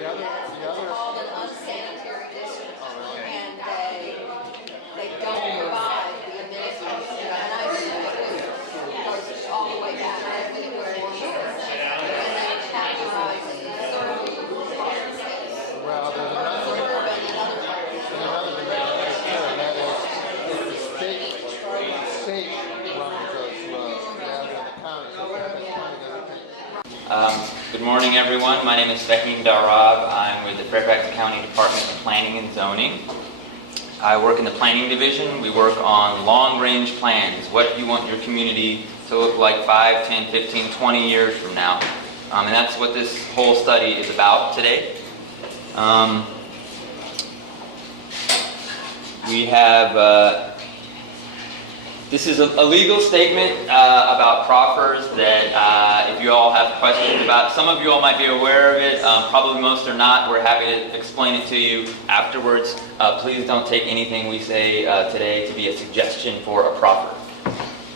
called an unsanitary district, and they don't provide the amenities. And I see it goes all the way back everywhere in here, and they categorize it in certain space. Well, there's another Suburban and other areas. debate here, and that is the state runs those roads rather than the county. So the county doesn't think. Good morning, everyone. My name is Fahim Darab. I'm with the Fairfax County Department of Planning and Zoning. I work in the planning division. We work on long-range plans. What you want your community to look like 5, 10, 15, 20 years from now. And that's what this whole study is about today. We have this is a legal statement about proffers that if you all have questions about, some of you all might be aware of it, probably most are not. We're happy to explain it to you afterwards. Please don't take anything we say today to be a suggestion for a proffer.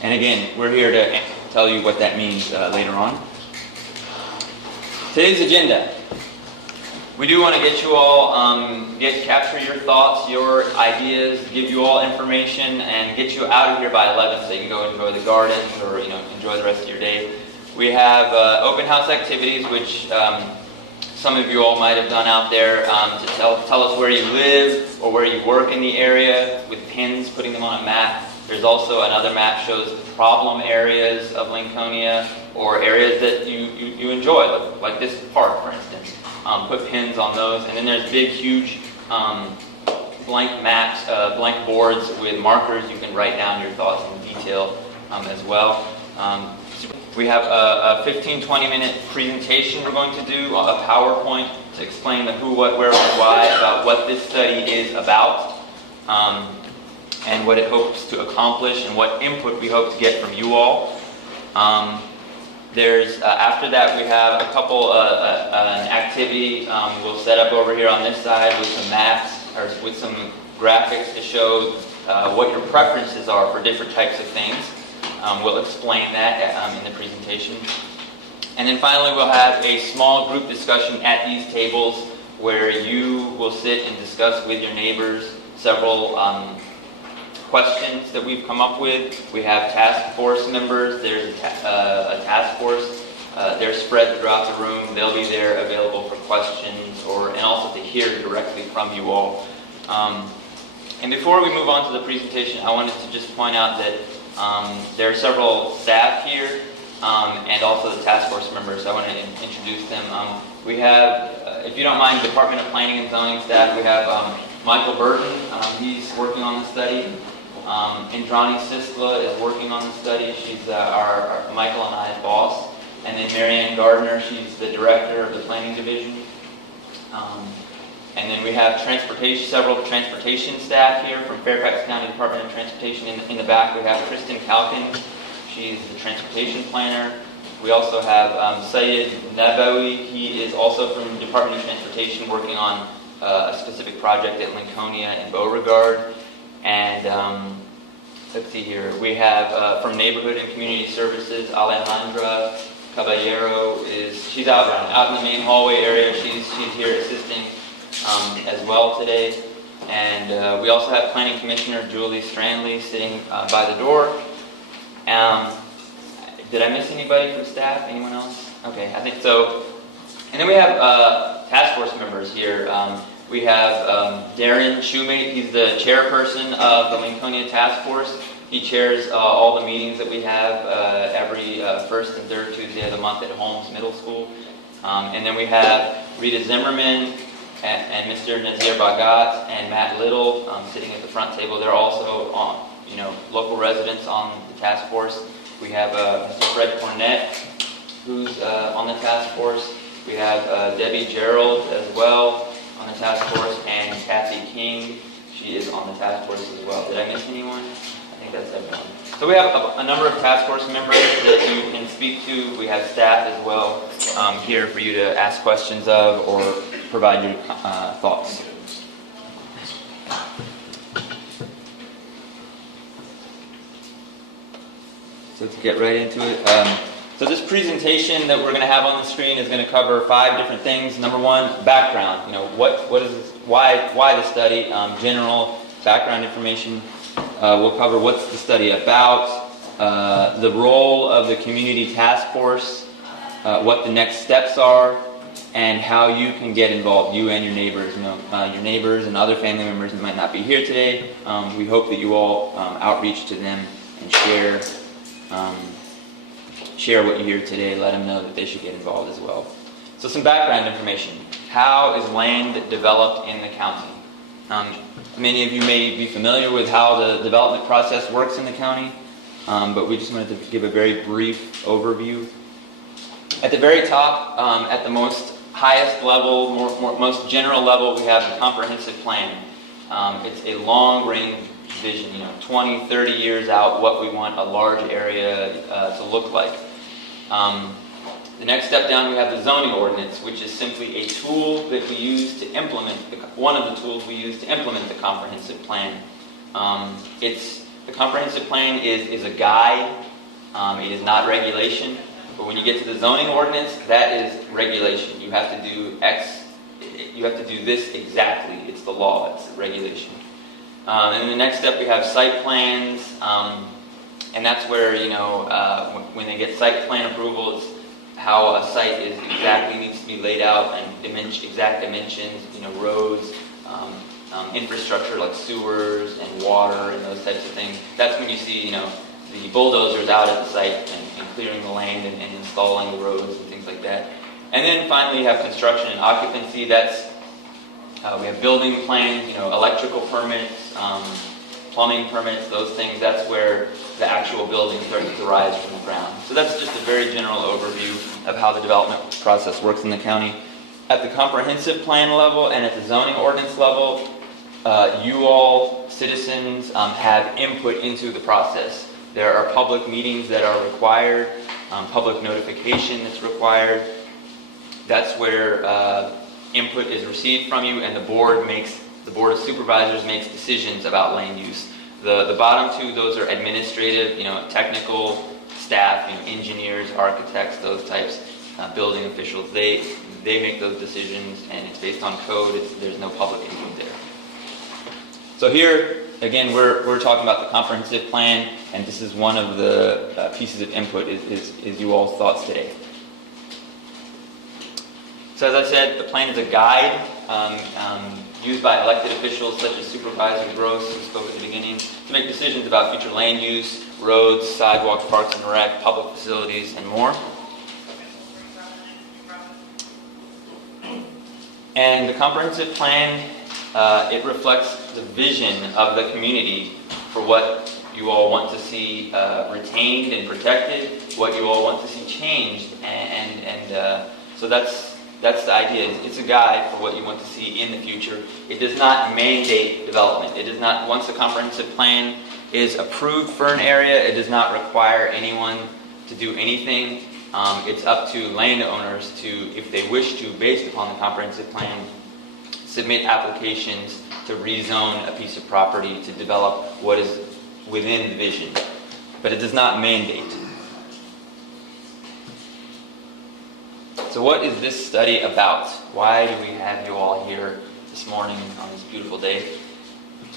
And again, we're here to tell you what that means later on. Today's agenda. We do want to get you all, capture your thoughts, your ideas, give you all information, and get you out of here by 11 so you can go enjoy the gardens or enjoy the rest of your day. We have open house activities, which some of you all might have done out there to tell us where you live or where you work in the area with pins, putting them on a map. There's also another map shows problem areas of Lincolnia or areas that you enjoy, like this park, for instance. Put pins on those, and then there's big, huge blank maps, blank boards with markers. You can write down your thoughts in detail as well. We have a 15-20 minute presentation we're going to do, a PowerPoint to explain the who, what, where, and why about what this study is about and what it hopes to accomplish and what input we hope to get from you all. After that, we have a couple, an activity we'll set up over here on this side with some maps or with some graphics to show what your preferences are for different types of things. We'll explain that in the presentation. And then finally, we'll have a small group discussion at these tables where you will sit and discuss with your neighbors several questions that we've come up with. We have task force members. There's a task force. They're spread throughout the room. They'll be there available for questions and also to hear directly from you all. And before we move on to the presentation, I wanted to just point out that there are several staff here and also the task force members. I want to introduce them. We have, if you don't mind, Department of Planning and Zoning staff. We have Michael Burton. He's working on the study. Indrani Siskla is working on the study. She's our Michael and I's boss. And then Marianne Gardner, she's the director of the planning division. And then we have several transportation staff here from Fairfax County Department of Transportation. In the back we have Kristen Calkins. She's the transportation planner. We also have Syed Nabawi. He is also from the Department of Transportation working on a specific project at Lincolnia and Beauregard. And let's see here. We have from Neighborhood and Community Services, Alejandra Caballero she's out in the main hallway area. She's here assisting as well today. And we also have Planning Commissioner Julie Strandley sitting by the door. Did I miss anybody from staff? Anyone else? Okay, I think so. And then we have task force members here. We have Darren Shoemate. He's the chairperson of the Lincolnia Task Force. He chairs all the meetings that we have every first and third Tuesday of the month at Holmes Middle School. And then we have Rita Zimmerman and Mr. Nazir Bagat and Matt Little sitting at the front table. They're also local residents on the task force. We have Mr. Fred Cornett, who's on the task force. We have Debbie Gerald as well on the task force, and Kathy King. She is on the task force as well. Did I miss anyone? I think that's everyone. So we have a number of task force members that you can speak to. We have staff as well here for you to ask questions of or provide your thoughts. So to get right into it, So this presentation that we're going to have on the screen is going to cover 5 different things. Number 1, background. What is this, why the study? General background information. We'll cover what's the study about, the role of the community task force, what the next steps are, and how you can get involved, you and your neighbors. Your neighbors and other family members that might not be here today. We hope that you all outreach to them and share what you hear today. Let them know that they should get involved as well. So some background information. How is land developed in the county? Many of you may be familiar with how the development process works in the county, but we just wanted to give a very brief overview. At the very top, at the most highest level, most general level, we have the comprehensive plan. It's a long-range vision, 20, 30 years out, what we want a large area to look like. The next step down, we have the zoning ordinance, which is simply a tool that we use to implement, one of the tools we use to implement the comprehensive plan. The comprehensive plan is a guide. It is not regulation. But when you get to the zoning ordinance, that is regulation. You have to do you have to do this exactly. It's the law, it's the regulation. And then the next step, we have site plans, and that's where, when they get site plan approval, it's how a site needs to be laid out, and exact dimensions, roads, infrastructure like sewers and water and those types of things. That's when you see, the bulldozers out at the site and clearing the land and installing the roads and things like that. And then finally, you have construction and occupancy. That's we have building plans, electrical permits, plumbing permits, those things. That's where the actual building starts to rise from the ground. So that's just a very general overview of how the development process works in the county. At the comprehensive plan level and at the zoning ordinance level, you all, citizens, have input into the process. There are public meetings that are required, public notification that's required. That's where input is received from you, and the Board of Supervisors makes decisions about land use. The bottom 2, those are administrative, technical staff, engineers, architects, those types, building officials. They make those decisions, and it's based on code. There's no public input there. So here, again, we're talking about the comprehensive plan, and this is one of the pieces of input is you all's thoughts today. So as I said, the plan is a guide used by elected officials such as Supervisor Gross, who spoke at the beginning, to make decisions about future land use, roads, sidewalks, parks and rec, public facilities, and more. And the comprehensive plan, it reflects the vision of the community for what you all want to see retained and protected, what you all want to see changed, and so that's the idea. It's a guide for what you want to see in the future. It does not mandate development. It does not. Once the comprehensive plan is approved for an area, it does not require anyone to do anything. It's up to landowners to, if they wish to, based upon the comprehensive plan, submit applications to rezone a piece of property to develop what is within the vision. But it does not mandate. So what is this study about? Why do we have you all here this morning on this beautiful day?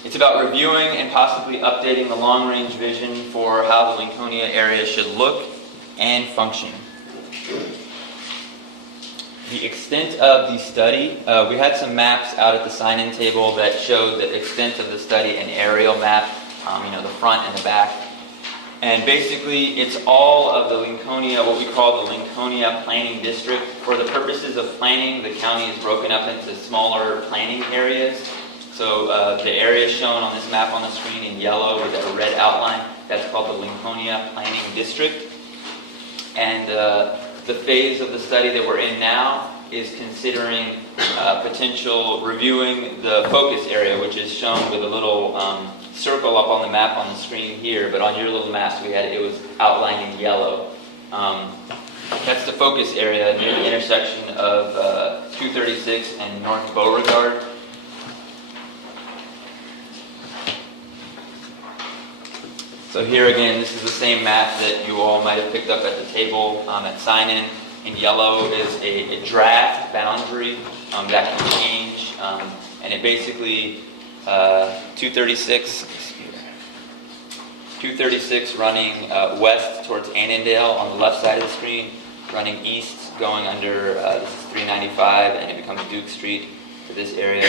It's about reviewing and possibly updating the long-range vision for how the Lincolnia area should look and function. The extent of the study, we had some maps out at the sign-in table that showed the extent of the study, an aerial map, the front and the back. And basically, it's all of the Lincolnia, what we call the Lincolnia Planning District. For the purposes of planning, the county is broken up into smaller planning areas. So the area shown on this map on the screen in yellow with a red outline, that's called the Lincolnia Planning District. And the phase of the study that we're in now is considering potential reviewing the focus area, which is shown with a little circle up on the map on the screen here, but on your little maps it was outlined in yellow. That's the focus area near the intersection of 236 and North Beauregard. So here again, this is the same map that you all might have picked up at the table at sign-in. In yellow is a draft boundary that can change, and it basically 236 running west towards Annandale on the left side of the screen, running east going under this is 395, and it becomes Duke Street to this area.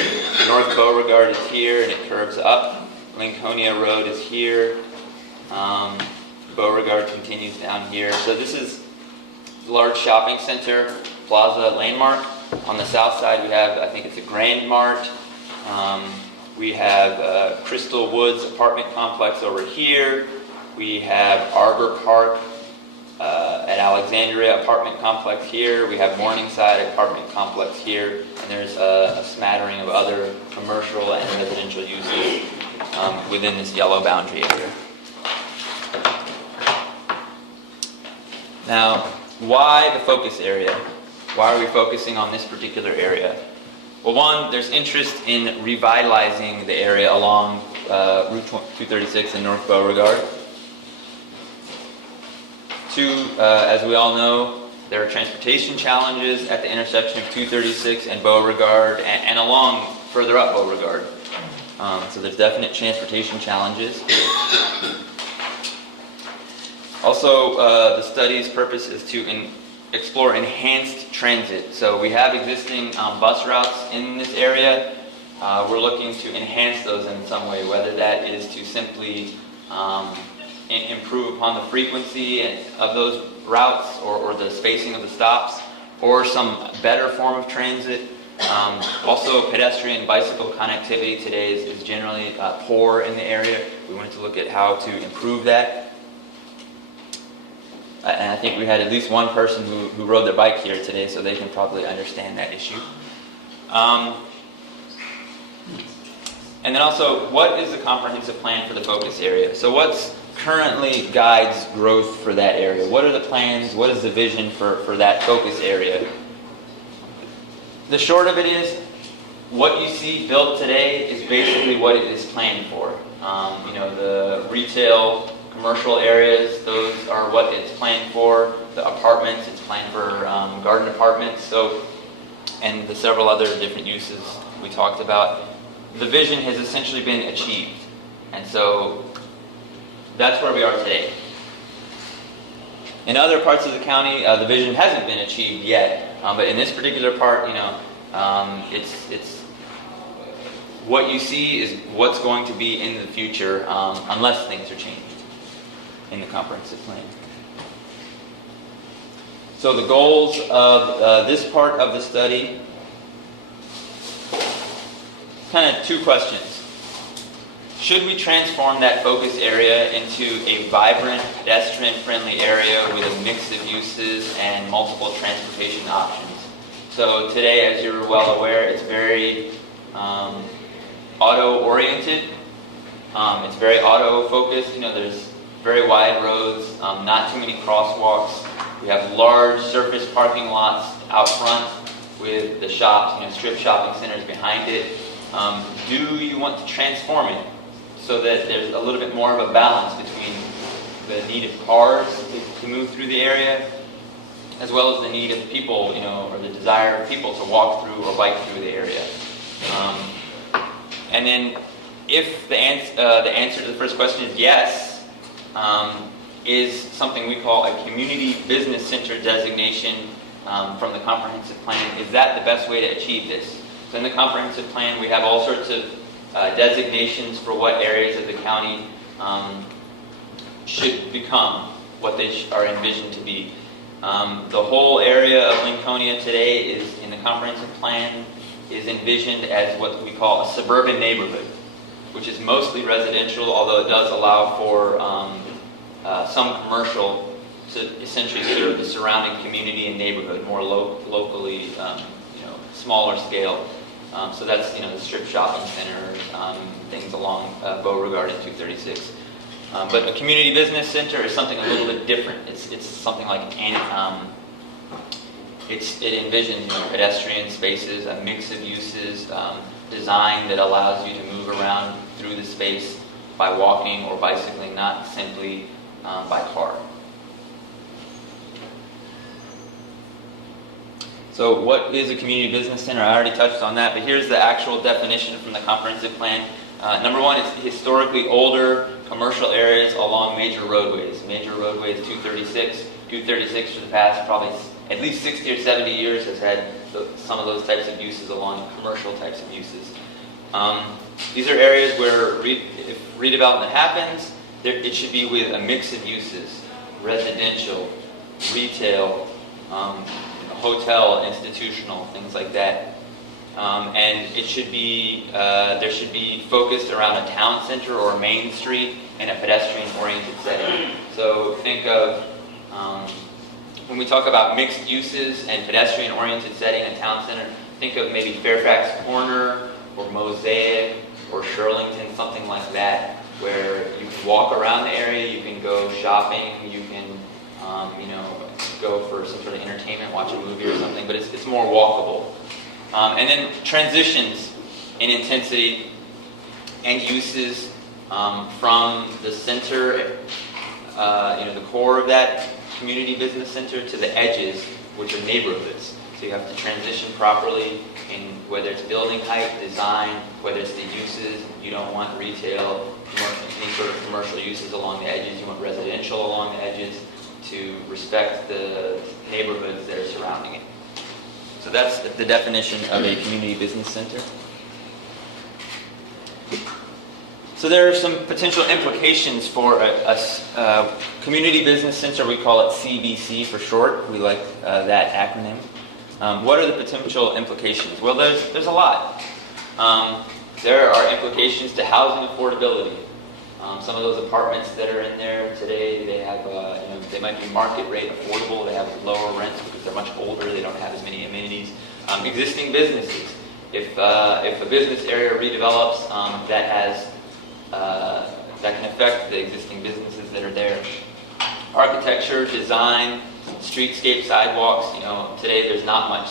North Beauregard is here, and it curves up. Lincolnia Road is here. Beauregard continues down here. So this is a large shopping center, Plaza Landmark. On the south side we have, I think it's a Grand Mart. We have Crystal Woods apartment complex over here. We have Arbor Park at Alexandria apartment complex here. We have Morningside apartment complex here. And there's a smattering of other commercial and residential uses within this yellow boundary area. Now, why the focus area? Why are we focusing on this particular area? Well, one, there's interest in revitalizing the area along Route 236 in North Beauregard. Two, as we all know, there are transportation challenges at the intersection of 236 and Beauregard and along further up Beauregard. So there's definite transportation challenges. Also, the study's purpose is to explore enhanced transit. So we have existing bus routes in this area. We're looking to enhance those in some way, whether that is to simply improve upon the frequency of those routes or the spacing of the stops, or some better form of transit. Also, pedestrian bicycle connectivity today is generally poor in the area. We wanted to look at how to improve that. And I think we had at least one person who rode their bike here today, so they can probably understand that issue. And then also, what is the comprehensive plan for the focus area? So what's currently guides growth for that area? What are the plans? What is the vision for that focus area? The short of it is, what you see built today is basically what it is planned for. The retail, commercial areas, those are what it's planned for. The apartments, it's planned for garden apartments. So, and the several other different uses we talked about. The vision has essentially been achieved. And so that's where we are today. In other parts of the county, the vision hasn't been achieved yet. But in this particular part, it's what you see is what's going to be in the future, unless things are changed in the comprehensive plan. So the goals of this part of the study, kind of two questions. Should we transform that focus area into a vibrant, pedestrian-friendly area with a mix of uses and multiple transportation options? So today, as you're well aware, it's very auto-oriented. It's very auto-focused. There's very wide roads, not too many crosswalks. We have large surface parking lots out front with the shops, strip shopping centers behind it. Do you want to transform it so that there's a little bit more of a balance between the need of cars to move through the area, as well as the need of people, or the desire of people to walk through or bike through the area? And then, if the answer to the first question is yes, is something we call a community business center designation from the comprehensive plan. Is that the best way to achieve this? So in the comprehensive plan, we have all sorts of designations for what areas of the county should become what they are envisioned to be. The whole area of Lincolnia today is, in the comprehensive plan, is envisioned as what we call a suburban neighborhood, which is mostly residential, although it does allow for some commercial to essentially serve the surrounding community and neighborhood, more locally, smaller scale. So that's, the strip shopping centers, things along Beauregard and 236. But a community business center is something a little bit different. It's something like it envisions pedestrian spaces, a mix of uses, design that allows you to move around through the space. by walking or bicycling, not simply by car. So what is a community business center? I already touched on that, but here's the actual definition from the comprehensive plan. Number one, it's historically older commercial areas along major roadways. Major roadways 236. 236 for the past probably at least 60 or 70 years has had some of those types of uses along commercial types of uses. These are areas where if redevelopment happens, it should be with a mix of uses: residential, retail, hotel, institutional, things like that. And it should be there should be focused around a town center or a main street in a pedestrian-oriented setting. So think of when we talk about mixed uses and pedestrian-oriented setting, a town center, think of maybe Fairfax Corner or Mosaic or Shirlington, something like that, where you can walk around the area, you can go shopping, you can go for some sort of entertainment, watch a movie or something, but it's more walkable. And then transitions in intensity and uses from the center, the core of that community business center to the edges, which are neighborhoods. So you have to transition properly in whether it's building height, design, whether it's the uses. You don't want retail, any sort of commercial uses along the edges. You want residential along the edges to respect the neighborhoods that are surrounding it. So that's the definition of a community business center. So there are some potential implications for a community business center. We call it CBC for short. We like that acronym. What are the potential implications? Well, there's a lot. There are implications to housing affordability. Some of those apartments that are in there today, they have, they might be market rate affordable. They have lower rents because they're much older. They don't have as many amenities. Existing businesses. If a business area redevelops, that can affect the existing businesses that are there. Architecture, design, streetscape, sidewalks. Today there's not much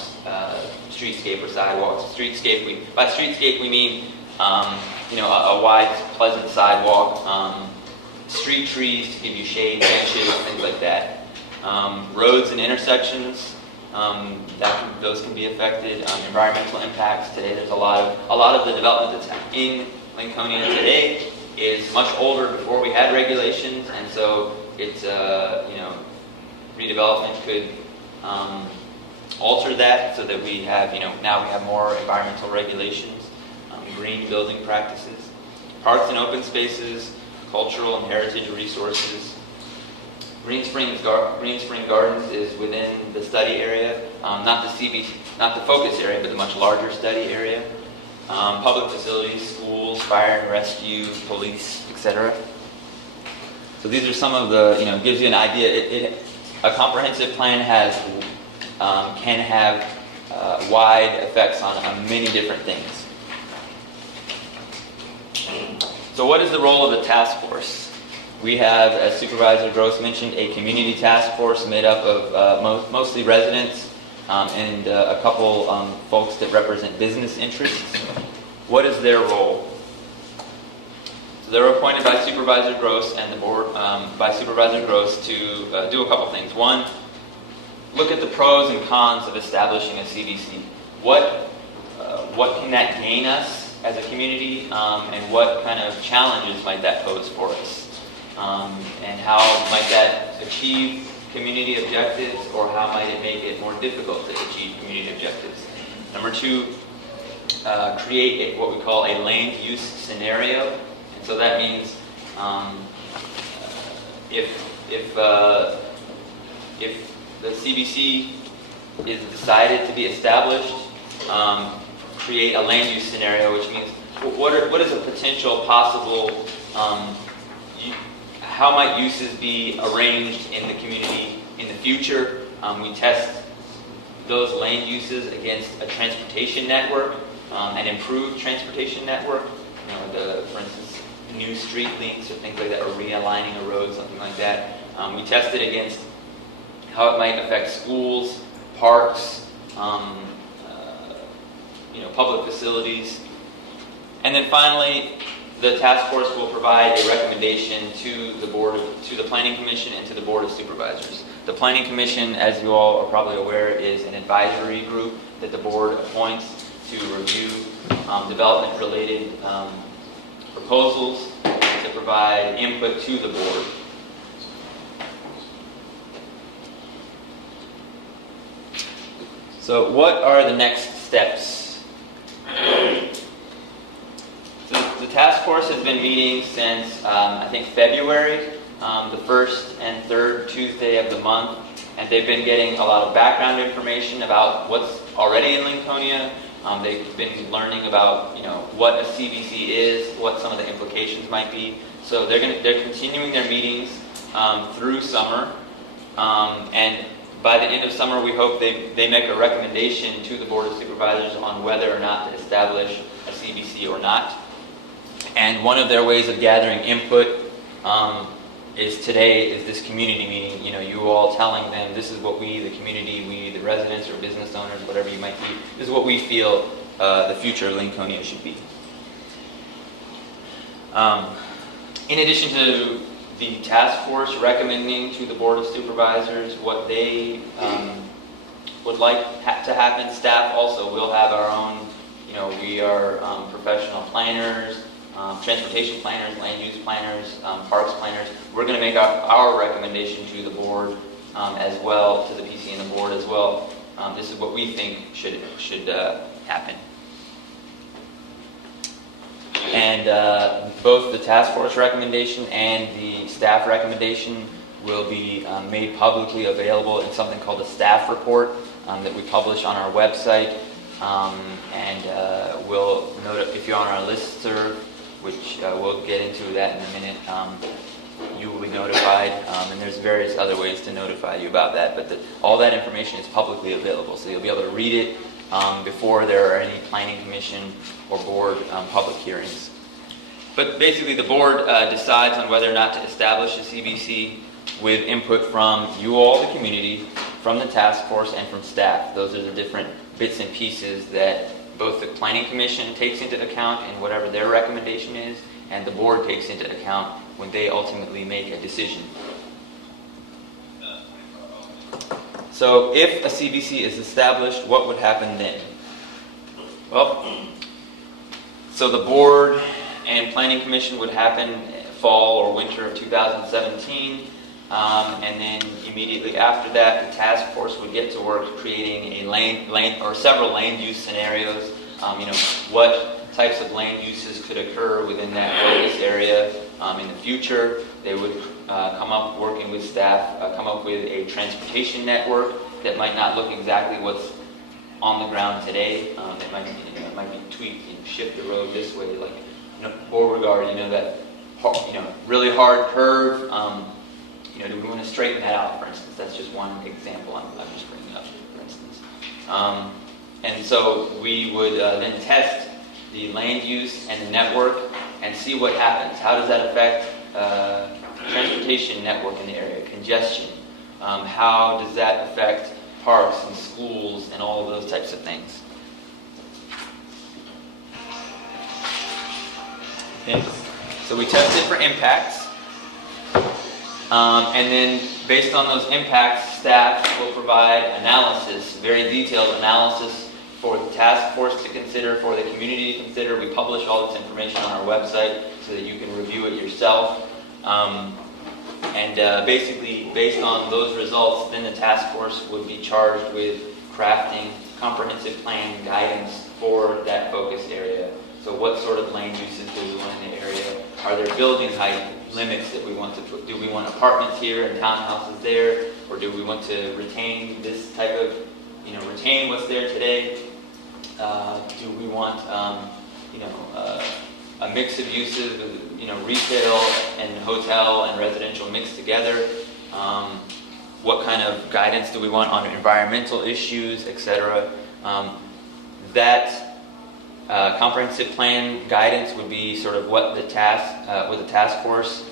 streetscape or sidewalks. By streetscape we mean a wide, pleasant sidewalk, street trees to give you shade, benches, things like that. Roads and intersections, those can be affected. Environmental impacts. Today there's a lot of the development that's in Lincolnia today is much older before we had regulations, and so it's redevelopment could alter that so that we have now we have more environmental regulations. Green building practices, parks and open spaces, cultural and heritage resources. Green Spring Gardens is within the study area, not the focus area, but the much larger study area. Public facilities, schools, fire and rescue, police, etc. So these are some of the, gives you an idea. A comprehensive plan can have wide effects on many different things. So what is the role of the task force? We have, as Supervisor Gross mentioned, a community task force made up of mostly residents and a couple folks that represent business interests. What is their role? So they're appointed by Supervisor Gross and the board by Supervisor Gross to do a couple things. One, look at the pros and cons of establishing a CBC. What can that gain us as a community, and what kind of challenges might that pose for us? And how might that achieve community objectives, or how might it make it more difficult to achieve community objectives? Number two, create what we call a land use scenario. And so that means if the CBC is decided to be established, create a land use scenario, which means what is a potential possible, how might uses be arranged in the community in the future. We test those land uses against a transportation network, an improved transportation network, for instance, new street links or things like that, or realigning a road, something like that. We test it against how it might affect schools, parks, public facilities. And then finally, the task force will provide a recommendation to the Planning Commission and to the Board of Supervisors. The Planning Commission, as you all are probably aware, is an advisory group that the board appoints to review development-related proposals and to provide input to the board. So what are the next steps? The task force has been meeting since, I think, February, the first and third Tuesday of the month, and they've been getting a lot of background information about what's already in Lincolnia. They've been learning about, what a CBC is, what some of the implications might be. So they're continuing their meetings through summer, and by the end of summer, we hope they make a recommendation to the Board of Supervisors on whether or not to establish a CBC or not. And one of their ways of gathering input is this community meeting. You all telling them, this is what we, the community, we, the residents or business owners, whatever you might be, this is what we feel the future of Lincolnia should be. In addition to the task force recommending to the Board of Supervisors what they would like to happen, staff also will have our own, we are professional planners, transportation planners, land use planners, parks planners. We're going to make our recommendation to the board as well, to the PC and the board as well. This is what we think should happen. And both the task force recommendation and the staff recommendation will be made publicly available in something called a staff report that we publish on our website. And we'll note if you're on our listserv, which we'll get into that in a minute, you will be notified. And there's various other ways to notify you about that. But all that information is publicly available, so you'll be able to read it before there are any planning commission or board public hearings. But basically the board decides on whether or not to establish a CBC with input from you all, the community, from the task force, and from staff. Those are the different bits and pieces that both the planning commission takes into account in whatever their recommendation is, and the board takes into account when they ultimately make a decision. So if a CBC is established, what would happen then? Well, so the board and planning commission would happen fall or winter of 2017, and then immediately after that, the task force would get to work creating several land use scenarios. What types of land uses could occur within that focus area in the future. They would come up, working with staff, come up with a transportation network that might not look exactly what's on the ground today. It might be tweaked, shift the road this way, like Beauregard, that really hard curve. Do we want to straighten that out, for instance? That's just one example I'm just bringing up, for instance. And so we would then test the land use and the network and see what happens. How does that affect transportation network in the area, congestion? How does that affect parks and schools and all of those types of things? Okay. So we test it for impacts. And then based on those impacts, staff will provide analysis, very detailed analysis for the task force to consider, for the community to consider. We publish all this information on our website so that you can review it yourself. Basically, based on those results, then the task force would be charged with crafting comprehensive plan guidance for that focus area. So what sort of land uses do we want in the area? Are there building height limits that we want to put? Do we want apartments here and townhouses there? Or do we want to retain this type of, retain what's there today? Do we want, a mix of uses, retail and hotel and residential mixed together? What kind of guidance do we want on environmental issues, etc.? Comprehensive plan guidance would be sort of what the task force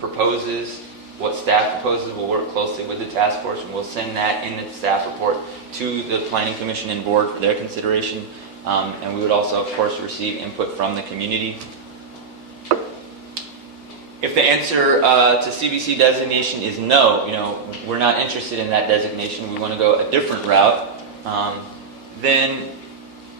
proposes, what staff proposes. We'll work closely with the task force, and we'll send that in the staff report to the Planning Commission and Board for their consideration. And we would also, of course, receive input from the community. If the answer to CBC designation is no, we're not interested in that designation, we want to go a different route, then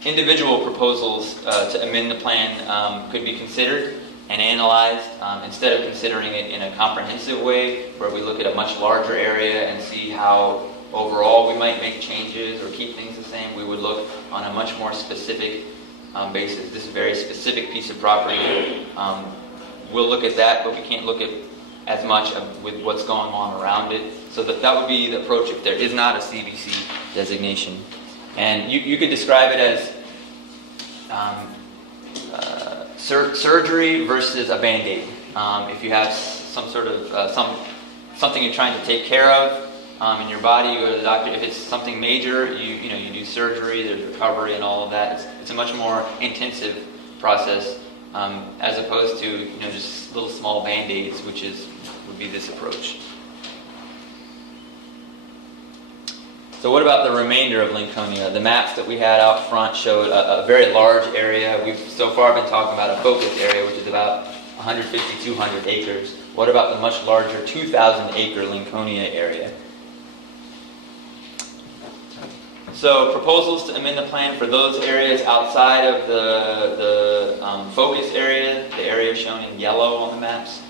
individual proposals to amend the plan could be considered and analyzed instead of considering it in a comprehensive way where we look at a much larger area and see how overall we might make changes or keep things the same. We would look on a much more specific basis. This is a very specific piece of property. We'll look at that, but we can't look at as much with what's going on around it. So that would be the approach if there is not a CBC designation. And you could describe it as surgery versus a Band-Aid. If you have some sort of something you're trying to take care of in your body, you go to the doctor. If it's something major, you do surgery. There's recovery and all of that. It's a much more intensive process as opposed to just little small Band-Aids, which would be this approach. So what about the remainder of Lincolnia? The maps that we had out front showed a very large area. We've so far been talking about a focus area, which is about 150, 200 acres. What about the much larger 2,000-acre Lincolnia area? So proposals to amend the plan for those areas outside of the focus area, the area shown in yellow on the maps,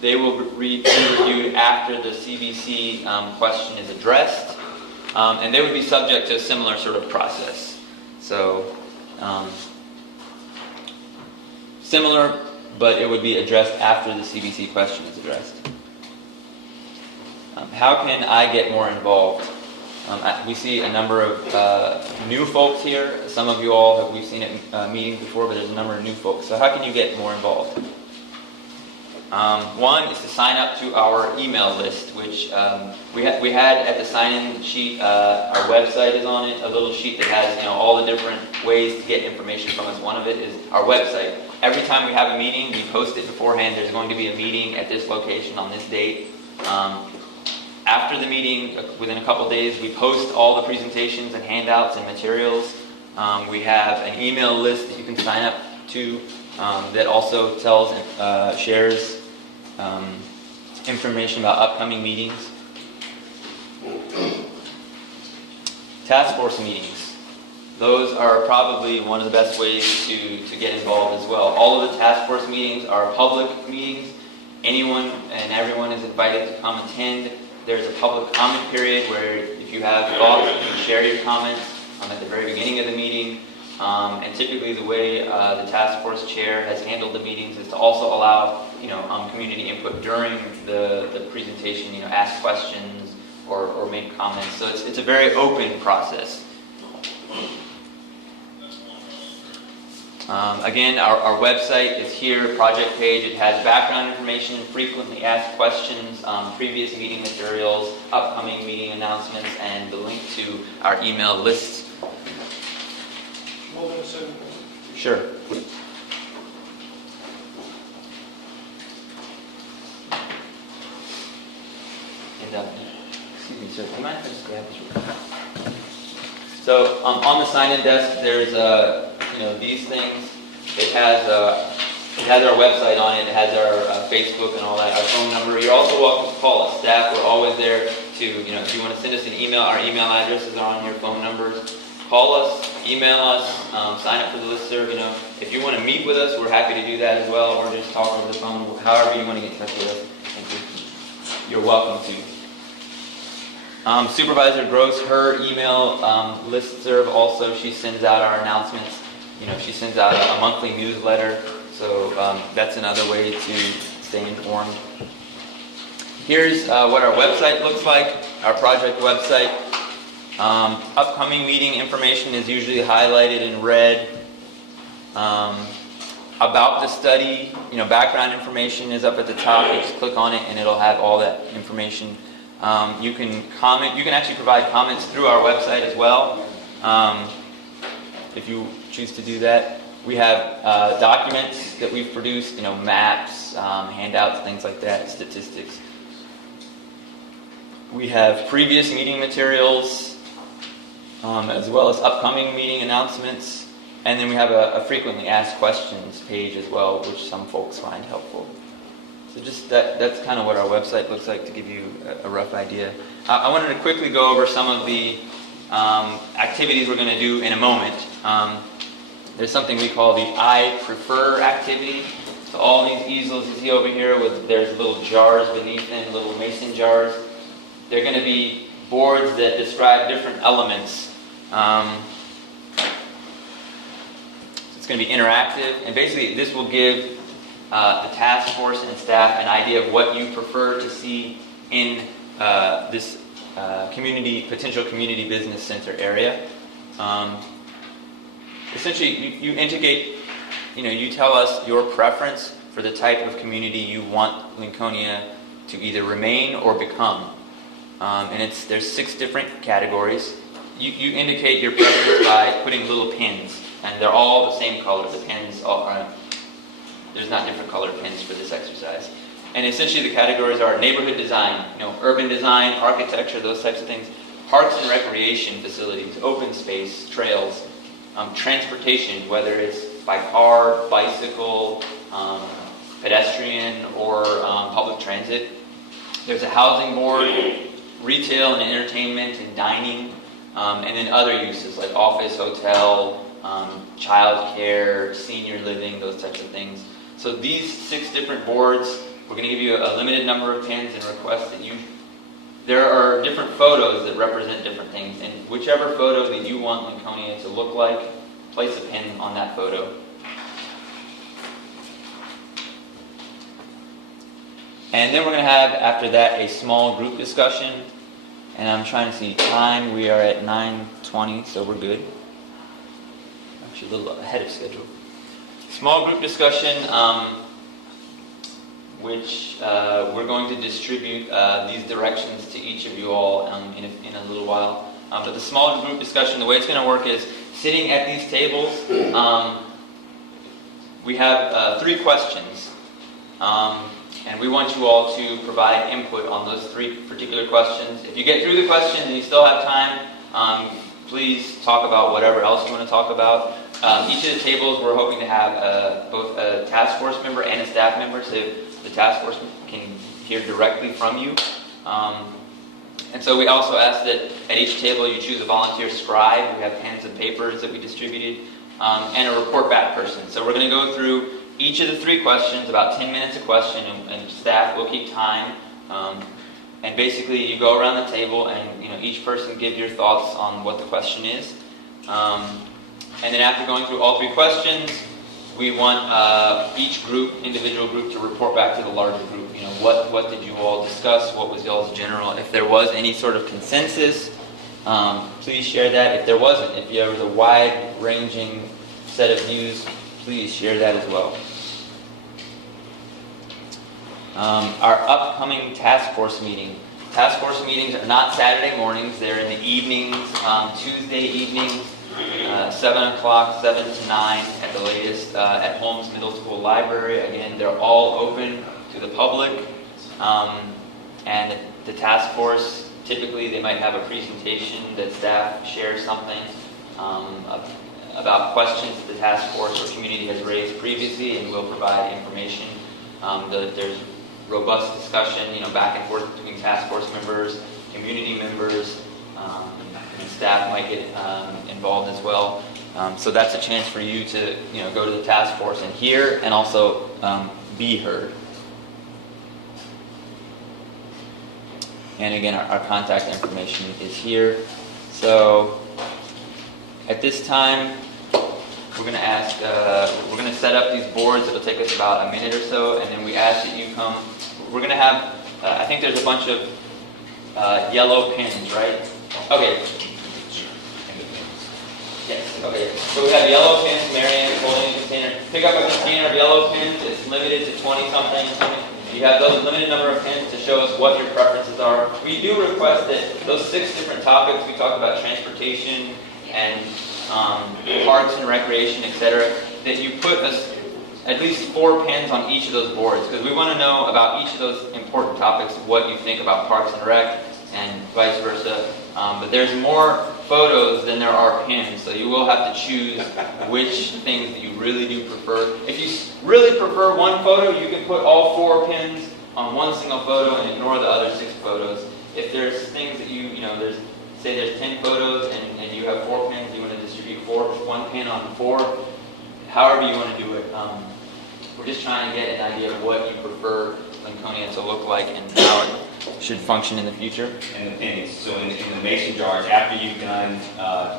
they will be reviewed after the CBC question is addressed. And they would be subject to a similar sort of process. So, similar, but it would be addressed after the CBC question is addressed. How can I get more involved? We see a number of new folks here. Some of you all we've seen at meetings before, but there's a number of new folks. So how can you get more involved? One is to sign up to our email list, which we had at the sign-in sheet. Our website is on it, a little sheet that has all the different ways to get information from us. One of it is our website. Every time we have a meeting, we post it beforehand. There's going to be a meeting at this location on this date. After the meeting, within a couple days, we post all the presentations and handouts and materials. We have an email list that you can sign up to that also shares information about upcoming meetings. Task force meetings. Those are probably one of the best ways to get involved as well. All of the task force meetings are public meetings. Anyone and everyone is invited to come attend. There's a public comment period where if you have thoughts, you can share your comments at the very beginning of the meeting. And typically the way the task force chair has handled the meetings is to also allow community input during the presentation, ask questions or make comments. So it's a very open process. Again, our website is here, project page. It has background information, frequently asked questions, previous meeting materials, upcoming meeting announcements, and the link to our email list. Sure. And, excuse me, sir. Do you mind if I just grab this real quick? So on the sign-in desk, there's these things. It has our website on it. It has our Facebook and all that. Our phone number. You're also welcome to call us. Staff, we're always there to if you want to send us an email, our email addresses are on your phone numbers. Call us, email us, sign up for the listserv. If you want to meet with us, we're happy to do that as well, or just talk over the phone. However you want to get in touch with us, you're welcome to. Supervisor Gross, her email listserv also, she sends out our announcements. She sends out a monthly newsletter, so that's another way to stay informed. Here's what our website looks like, our project website. Upcoming meeting information is usually highlighted in red. About the study, background information is up at the top. You just click on it and it'll have all that information. You can comment. You can actually provide comments through our website as well, if you choose to do that. We have documents that we've produced, maps, handouts, things like that, statistics. We have previous meeting materials, as well as upcoming meeting announcements. And then we have a frequently asked questions page as well, which some folks find helpful. So just that's kind of what our website looks like to give you a rough idea. I wanted to quickly go over some of the activities we're going to do in a moment. There's something we call the I Prefer activity. So all these easels you see over here, there's little jars beneath them, little mason jars. They're going to be boards that describe different elements. It's going to be interactive, and basically this will give the task force and staff an idea of what you prefer to see in this potential community business center area. Essentially, you indicate, you tell us your preference for the type of community you want Lincolnia to either remain or become. And there's 6 different categories. You indicate your preference by putting little pins, and they're all the same color. The pins there's not different colored pins for this exercise. And essentially the categories are neighborhood design, urban design, architecture, those types of things, parks and recreation facilities, open space, trails, transportation, whether it's by car, bicycle, pedestrian, or public transit. There's a housing board, retail and entertainment and dining, and then other uses like office, hotel, child care, senior living, those types of things. So these 6 different boards, we're going to give you a limited number of pins and request that there are different photos that represent different things, and whichever photo that you want Lincolnia to look like, place a pin on that photo. And then we're going to have, after that, a small group discussion. And I'm trying to see time. We are at 9:20, so we're good. Actually, a little ahead of schedule. Small group discussion, which we're going to distribute these directions to each of you all in a little while. But the small group discussion, the way it's going to work is sitting at these tables. We have 3 questions. And we want you all to provide input on those 3 particular questions. If you get through the questions and you still have time, please talk about whatever else you want to talk about. Each of the tables we're hoping to have both a task force member and a staff member, so the task force can hear directly from you. And so we also ask that at each table you choose a volunteer scribe. We have pens and papers that we distributed, and a report back person. So we're going to go through each of the 3 questions, about 10 minutes a question, and staff will keep time. And basically you go around the table and each person give your thoughts on what the question is. And then after going through all 3 questions, we want each individual group to report back to the larger group. What did you all discuss? What was y'all's general? If there was any sort of consensus, please share that. If there wasn't, if there was a wide-ranging set of views, please share that as well. Our upcoming task force meeting. Task force meetings are not Saturday mornings. They're in the evenings, Tuesday evenings, 7 o'clock, 7 to 9 at the latest, at Holmes Middle School Library. Again, they're all open to the public. And the task force, typically they might have a presentation that staff shares something about questions that the task force or community has raised previously, and we'll provide information. There's robust discussion, back and forth between task force members, community members, and staff might get involved as well. So that's a chance for you to, go to the task force and hear, and also be heard. And again, our contact information is here. So at this time, we're going to ask, we're going to set up these boards. It'll take us about a minute or so, and then we ask that you come. We're going to have, I think there's a bunch of yellow pins, right? Okay. Yes, okay. So we have yellow pins. Marianne is holding a container. Pick up a container of yellow pins. It's limited to 20-something. You have those limited number of pins to show us what your preferences are. We do request that those 6 different topics, we talked about transportation and parks and recreation, etc., that you put at least 4 pins on each of those boards, because we want to know about each of those important topics, what you think about parks and rec, and vice versa. But there's more photos than there are pins, so you will have to choose which things that you really do prefer. If you really prefer one photo, you can put all 4 pins on one single photo and ignore the other 6 photos. If there's things that say there's 10 photos and you have 4 pins, you want to distribute 1 pin on 4, however you want to do it. We're just trying to get an idea of what you prefer Lincolnia to look like and how it should function in the future. And the pins. So in the mason jars, after you've done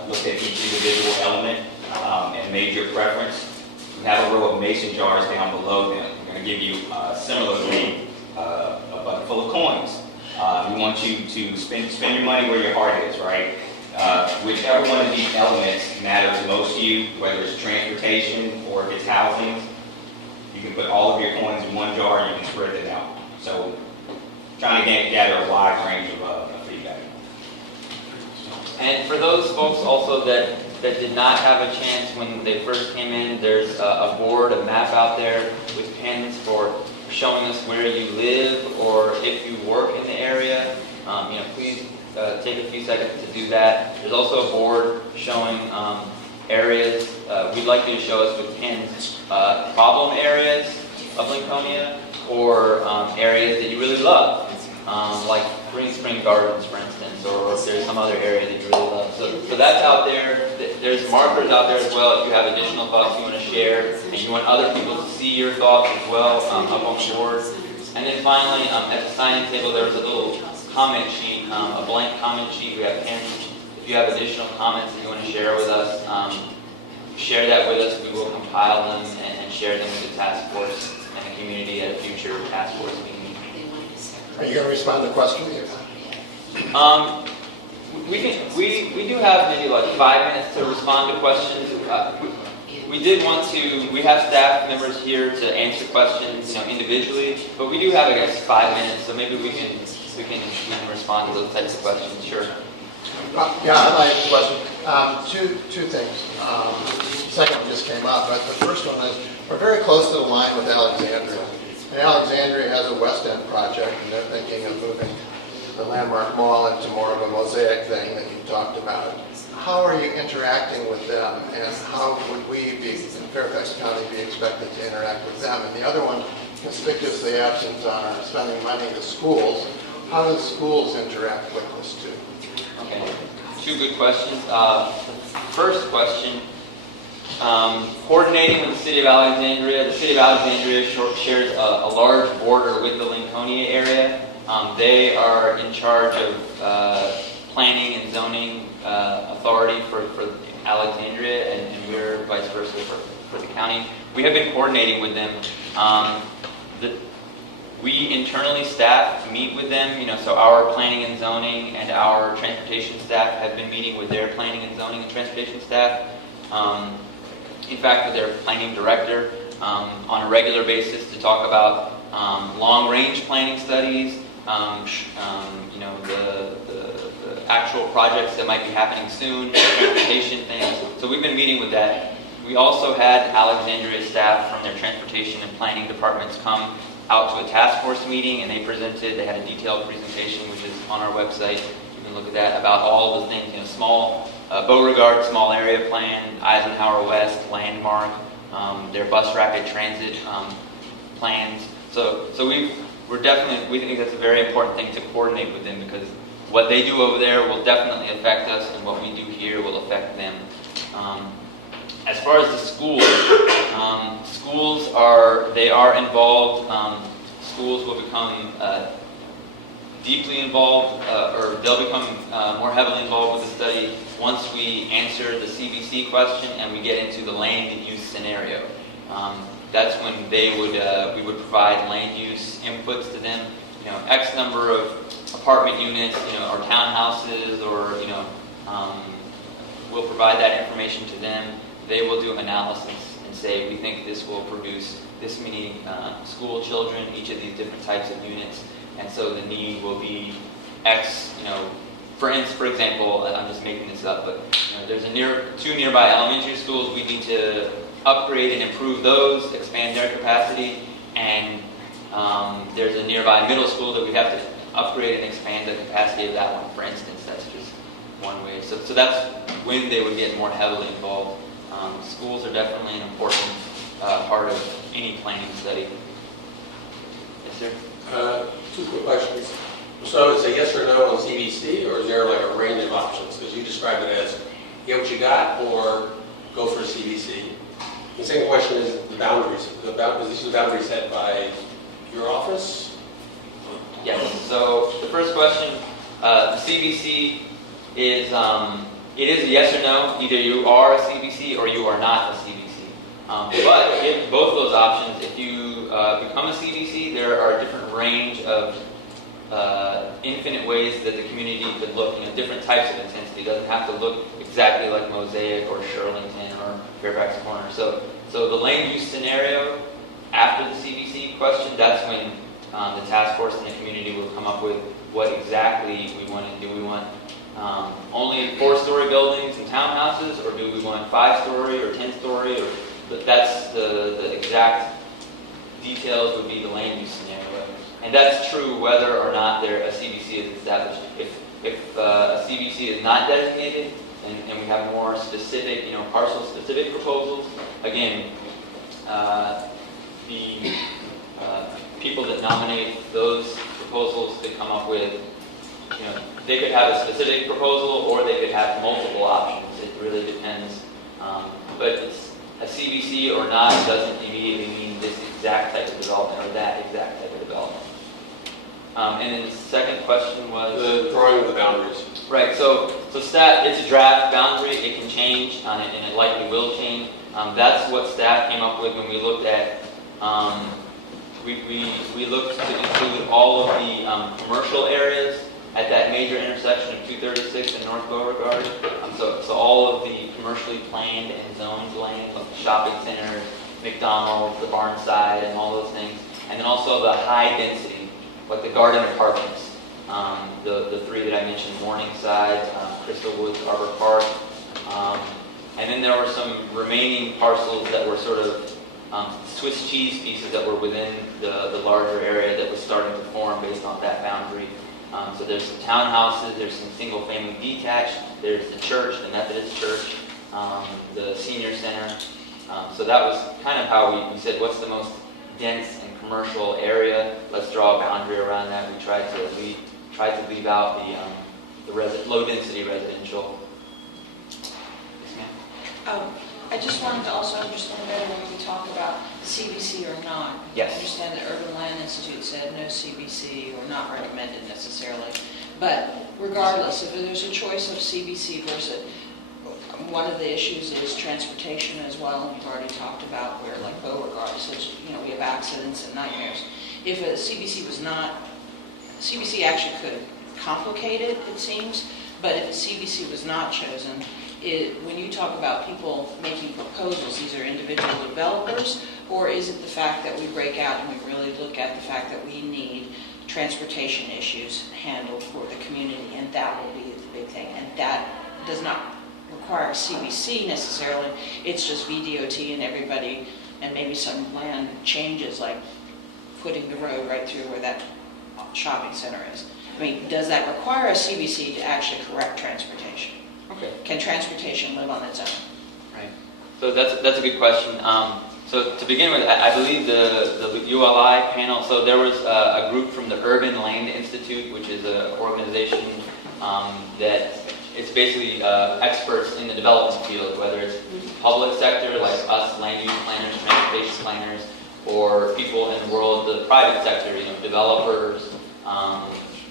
looked at each individual element and made your preference, you have a row of mason jars down below them. We're going to give you similarly a bucket full of coins. We want you to spend your money where your heart is, right? Whichever one of these elements matters most to you, whether it's transportation or if it's housing, you can put all of your coins in one jar and you can spread them out. So trying to gather a wide range of feedback. And for those folks also that did not have a chance when they first came in, there's a board, a map out there with pins for showing us where you live or if you work in the area. Please take a few seconds to do that. There's also a board showing areas. We'd like you to show us with pins problem areas of Lincolnia or areas that you really love, like Green Spring Gardens, for instance, or if there's some other area that you really love. So that's out there. There's markers out there as well if you have additional thoughts you want to share and you want other people to see your thoughts as well up on the board. And then finally, at the signing table, there was a little comment sheet, a blank comment sheet. We have pins. If you have additional comments that you want to share with us, share that with us. We will compile them and share them with the task force and the community at a future task force meeting. Are you going to respond to questions? We do have maybe like 5 minutes to respond to questions. We have staff members here to answer questions, individually, but we do have, I guess, 5 minutes, so maybe we can respond to those types of questions. Sure. Yeah, I'd like a question. Two things. Second one just came up, but the first one is we're very close to the line with Alexandria. And Alexandria has a West End project, and they're thinking of moving the Landmark Mall into more of a mosaic thing that you talked about. How are you interacting with them, and how would we be, in Fairfax County, be expected to interact with them? And the other one, conspicuously absent on spending money to schools. How do schools interact with this too? Okay, 2 good questions. First question, coordinating with the City of Alexandria. The City of Alexandria shares a large border with the Lincolnia area. They are in charge of planning and zoning authority for Alexandria, and we're vice versa for the county. We have been coordinating with them. We internally staff meet with them, so our planning and zoning and our transportation staff have been meeting with their planning and zoning and transportation staff. In fact, with their planning director on a regular basis to talk about long-range planning studies, the actual projects that might be happening soon, transportation things. So we've been meeting with that. We also had Alexandria staff from their transportation and planning departments come out to a task force meeting, and they had a detailed presentation, which is on our website. You can look at that, about all the things, small Beauregard small area plan, Eisenhower West, Landmark, their bus rapid transit plans. So we think that's a very important thing to coordinate with them, because what they do over there will definitely affect us, and what we do here will affect them. As far as the schools, schools are involved. Schools will become deeply involved, or they'll become more heavily involved with the study once we answer the CBC question and we get into the land use scenario. That's when we would provide land use inputs to them. X number of apartment units, or townhouses, or we'll provide that information to them. They will do analysis and say, we think this will produce this many school children, each of these different types of units, and so the need will be X. For example, I'm just making this up, but there's 2 nearby elementary schools. We need to upgrade and improve those, expand their capacity, and there's a nearby middle school that we have to upgrade and expand the capacity of that one, for instance. That's just one way. So that's when they would get more heavily involved. Schools are definitely an important part of any planning study. Yes, sir? Two quick questions. So it's a yes or no on CBC, or is there like a range of options? Because you described it as get what you got or go for a CBC. The second question is the boundaries. Is this the boundary set by your office? Yes. So the first question, the CBC is it is a yes or no. Either you are a CBC or you are not a CBC. But if both of those options, if you become a CBC, there are a different range of infinite ways that the community could look. Different types of intensity. It doesn't have to look exactly like Mosaic or Shirlington or Fairfax Corner. So the land use scenario after the CBC question, that's when the task force and the community will come up with what exactly we want to do. We want only 4-story buildings and townhouses, or do we want 5-story or 10-story? Or that's the exact details would be the land use scenario. And that's true whether or not a CBC is established. If a CBC is not designated and we have more specific, parcel-specific proposals, again, the people that nominate those proposals could come up with, they could have a specific proposal or they could have multiple options. It really depends. But it's a CBC or not doesn't immediately mean this exact type of development or that exact type of development. And then the second question was The drawing of the boundaries. right. So staff, it's a draft boundary. It can change, and it likely will change. That's what staff came up with when we looked at. We looked to include all of the commercial areas at that major intersection of 236 and North Beauregard. So all of the commercially planned and zoned land, like the shopping centers, McDonald's, the Barnside, and all those things. And then also the high density, like the garden apartments, the three that I mentioned, Morningside, Crystal Woods, Arbor Park. And then there were some remaining parcels that were sort of Swiss cheese pieces that were within the larger area that was starting to form based on that boundary. So there's some townhouses, there's some single-family detached, there's the church, the Methodist church, the senior center. So that was kind of how we said, what's the most dense and commercial area? Let's draw a boundary around that. We tried to leave out the low-density residential. Yes, ma'am. I just wanted to also understand better when we talk about CBC or not. Yes. I understand that Urban Land Institute said no CBC or not recommended necessarily. But regardless, if there's a choice of CBC versus, one of the issues is transportation as well, and we've already talked about where, like Beauregard says, we have accidents and nightmares. If a CBC was not, CBC actually could complicate it, it seems, but if a CBC was not chosen, when you talk about people making proposals, these are individual developers, or is it the fact that we break out and we really look at the fact that we need transportation issues handled for the community, and that will be the big thing, and that does not require CBC necessarily, it's just VDOT and everybody, and maybe some land changes, like putting the road right through where that shopping center is. I mean, does that require a CBC to actually correct transportation? Okay. Can transportation live on its own? Right. So that's a good question. So to begin with, I believe the ULI panel, so there was a group from the Urban Land Institute, which is an organization that it's basically experts in the development field, whether it's public sector, like us land use planners, transportation planners, or people in the world, the private sector, developers,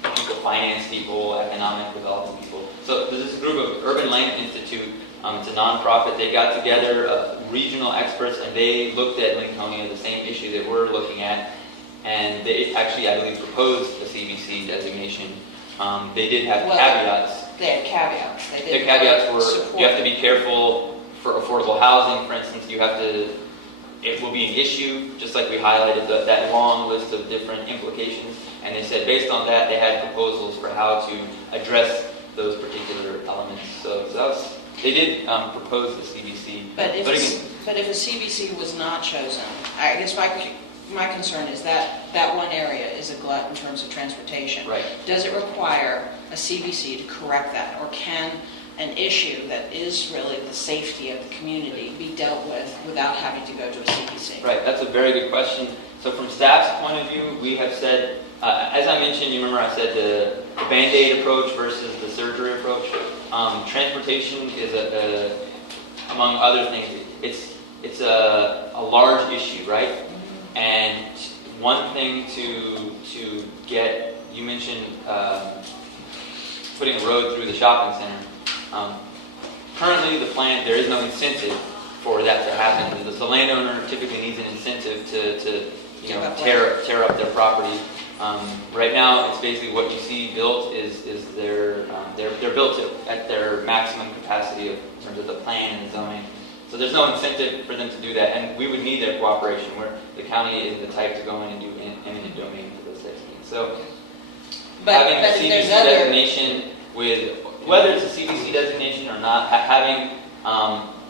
people, finance people, economic development people. So there's this group of Urban Land Institute. It's a nonprofit. They got together regional experts, and they looked at Lincolnia, the same issue that we're looking at, and they actually, I believe, proposed the CBC designation. They did have caveats. They had caveats. The caveats were you have to be careful for affordable housing, for instance. It will be an issue, just like we highlighted that long list of different implications. And they said based on that, they had proposals for how to address those particular elements. So that was, they did propose the CBC. But if a CBC was not chosen, I guess my my concern is that that one area is a glut in terms of transportation. Right. Does it require a CBC to correct that, or can an issue that is really the safety of the community be dealt with without having to go to a CBC? Right, that's a very good question. So from staff's point of view, we have said, as I mentioned, you remember I said the Band-Aid approach versus the surgery approach. Transportation is among other things, it's a large issue, right? And one thing to get, you mentioned putting a road through the shopping center. Currently, the plan, there is no incentive for that to happen. The landowner typically needs an incentive to tear up their property. Right now, it's basically what you see built is they're built at their maximum capacity in terms of the plan and the zoning. So there's no incentive for them to do that, and we would need their cooperation. Where the county is the type to go in and do eminent domain for those types of things. So having a CBC designation with whether it's a CBC designation or not, having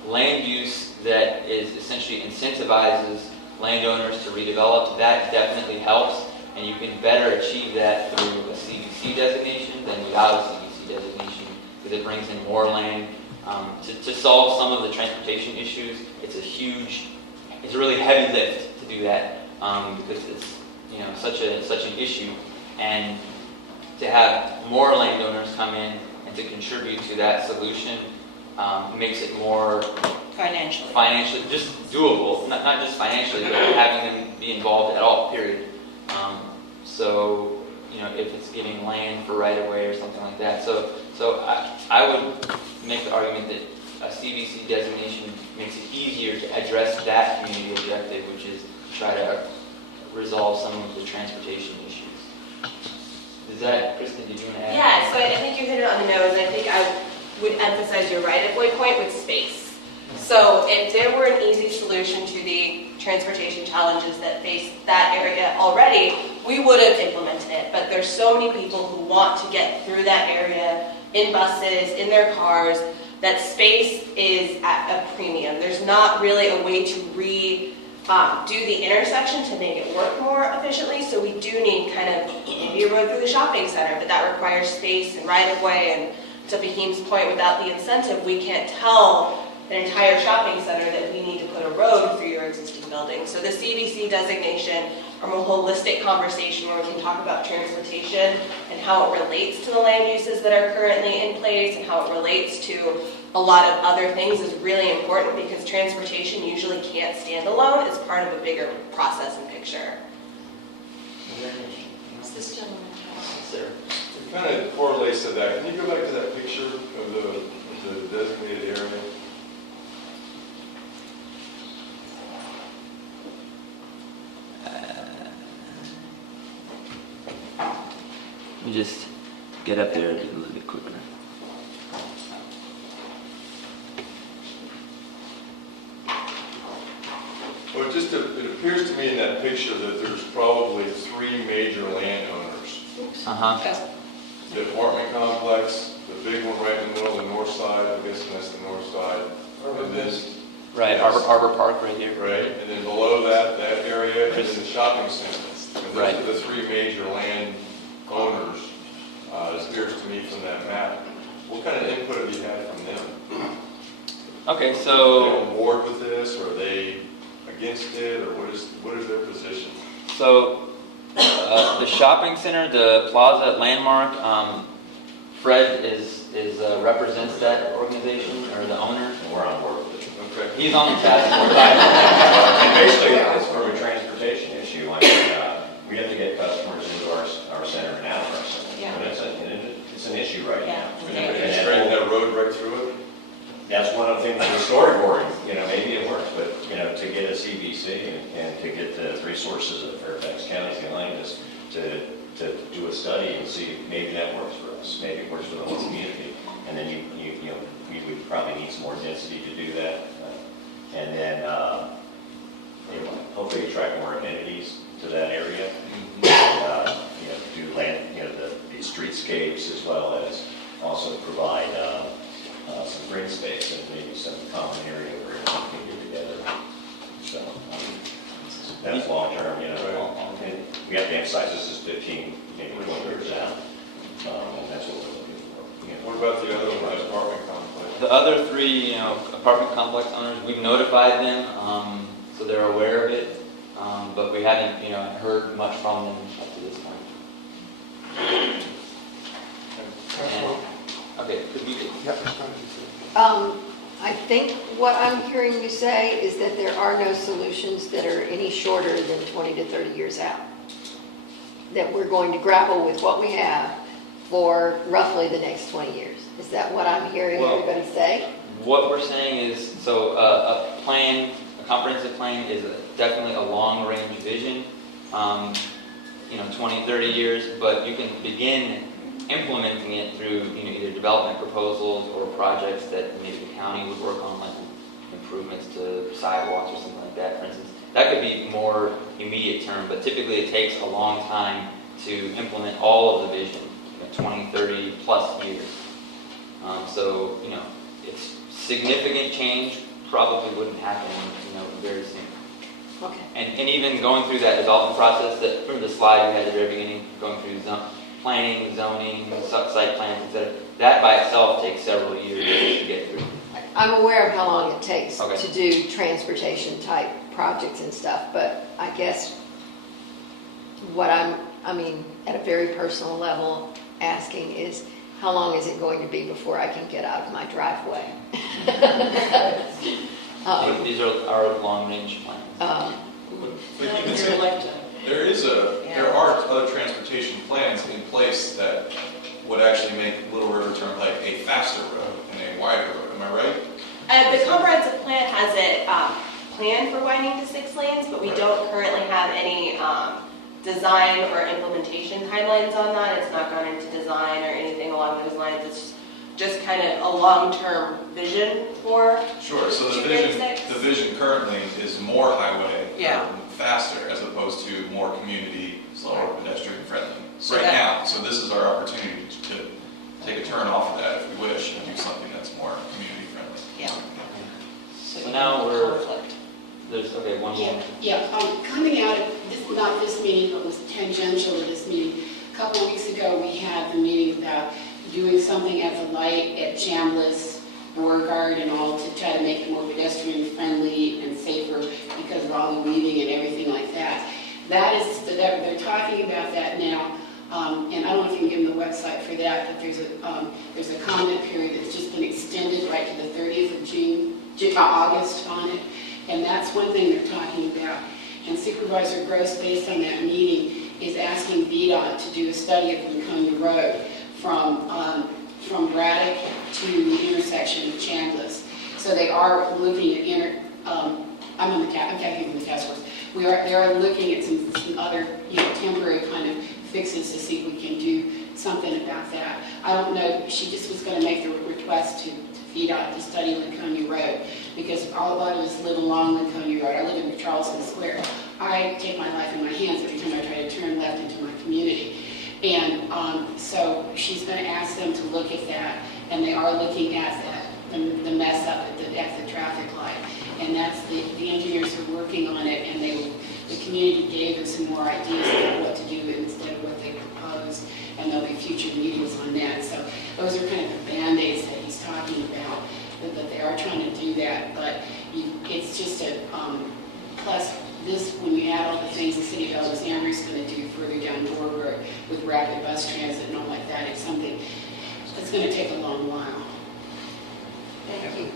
land use that is essentially incentivizes landowners to redevelop, that definitely helps, and you can better achieve that through a CBC designation than without a CBC designation, because it brings in more land. To solve some of the transportation issues, it's a really heavy lift to do that, because it's such an issue, and to have more landowners come in and to contribute to that solution makes it more financially just doable, not just financially, but having them be involved at all, period. So, if it's getting land for right of way or something like that. So I would make the argument that a CBC designation makes it easier to address that community objective, which is try to resolve some of the transportation issues. Is that, Kristen, did you want to add? Yeah, so I think you hit it on the nose, and I think I would emphasize your right-of-way point with space. So if there were an easy solution to the transportation challenges that face that area already, we would have implemented it. But there's so many people who want to get through that area in buses, in their cars, that space is at a premium. There's not really a way to do the intersection to make it work more efficiently, so we do need kind of maybe a road through the shopping center, but that requires space and right-of-way, and to Fahim's point, without the incentive, we can't tell an entire shopping center that we need to put a road through your existing building. So the CBC designation, a more holistic conversation where we can talk about transportation and how it relates to the land uses that are currently in place and how it relates to a lot of other things, is really important, because transportation usually can't stand alone. It's part of a bigger process and picture. This gentleman. Sir. It kind of correlates to that. Can you go back to that picture of the designated area? Let me just get up there a little bit quicker. Well, it appears to me in that picture that there's probably three major landowners. Uh-huh. The apartment complex, the big one right in the middle, the north side, I'm guessing that's the north side. And then, Right, Arbor Park right here. right, and then below that area is the shopping center. And Right. those are the three major land owners, it appears to me from that map. What kind of input have you had from them? Okay, Are they so on board with this, or are they against it, or what is their position? the shopping center, the Plaza Landmark, Fred represents that organization, or the owner. We're on board with it. Okay. He's on the task force. And basically, it's from a transportation issue. I mean, we have to get customers into our center and out of our center. Yeah. And it's an issue right now. Yeah. And straighten that road right through it? That's one of the things with the storyboarding, maybe it works, but, to get a CBC and to get the resources of Fairfax County behind us to do a study and see if maybe that works for us, maybe it works for the whole community. And then we would probably need some more density to do that. And then, hopefully attract more amenities to that area. And, do land, the streetscapes, as well as also provide, some green space and maybe some common area where we can get together. So, that's long-term, you know, and we have to emphasize this is 15, maybe 20 years out. And that's what we're looking for. You know. What about the other one, the apartment complex? The other three, apartment complex owners, we've notified them, so they're aware of it, but we haven't, heard much from them up to this point. And- Okay, could we, I think what I'm hearing you say is that there are no solutions that are any shorter than 20 to 30 years out. That we're going to grapple with what we have for roughly the next 20 years. Is that what I'm hearing Well- everybody say? what we're saying is, so a plan, a comprehensive plan is definitely a long-range vision, 20, 30 years, but you can begin implementing it through either development proposals or projects that maybe the county would work on, like improvements to sidewalks or something like that, for instance. That could be more immediate term, but typically it takes a long time to implement all of the vision, 20, 30 plus years. So, it's significant change probably wouldn't happen, very soon. Okay. And even going through that development process, that from the slide we had at the very beginning, going through planning, zoning, site plans, etc., that by itself takes several years to get through. I'm aware of how long it takes Okay. to do transportation type projects and stuff, but I guess what at a very personal level, asking is, how long is it going to be before I can get out of my driveway? These are our long-range plans. But you can say, there are other transportation plans in place that would actually make Little River Turnpike a faster road and a wider road, am I right? The comprehensive plan has it planned for widening to 6 lanes, but we don't currently have any design or implementation timelines on that. It's not gone into design or anything along those lines. It's just kind of a long-term vision for. Sure, so the 236. vision currently is more highway, Yeah. faster, as opposed to more community, slower, pedestrian friendly. So Right that- now, so this is our opportunity to take a turn off of that if we wish and do something that's more community friendly. Yeah. So now we're- Conflict. There's, one more. Coming out of, not this meeting, but was tangential to this meeting, a couple of weeks ago, we had the meeting about doing something at the light at Chambliss, Beauregard and all, to try to make it more pedestrian friendly and safer because of all the weaving and everything like that. They're talking about that now, and I don't know if you can give them the website for that, but there's a comment period that's just been extended right to the 30th of August on it. And that's one thing they're talking about. And Supervisor Gross, based on that meeting, is asking VDOT to do a study of Lincolnia Road from Braddock to the intersection of Chambliss. So they are looking at I'm talking from the task force. They are looking at some other temporary kind of fixes to see if we can do something about that. I don't know. She just was going to make the request to VDOT to study Lincolnia Road, because all of us live along Lincolnia Road. I live in Charleston Square. I take my life in my hands every time I try to turn left into my community. And so she's going to ask them to look at that, and they are looking at that, the mess up at the traffic light. And that's the engineers are working on it, and the community gave them some more ideas about what to do instead of what they proposed, and there'll be future meetings on that. So those are kind of the Band-Aids that he's talking about, that they are trying to do that, but it's just plus this, when you add all the things the city of Alexandria is going to do further down Beauregard with rapid bus transit and all like that, it's something that's going to take a long while. Thank you.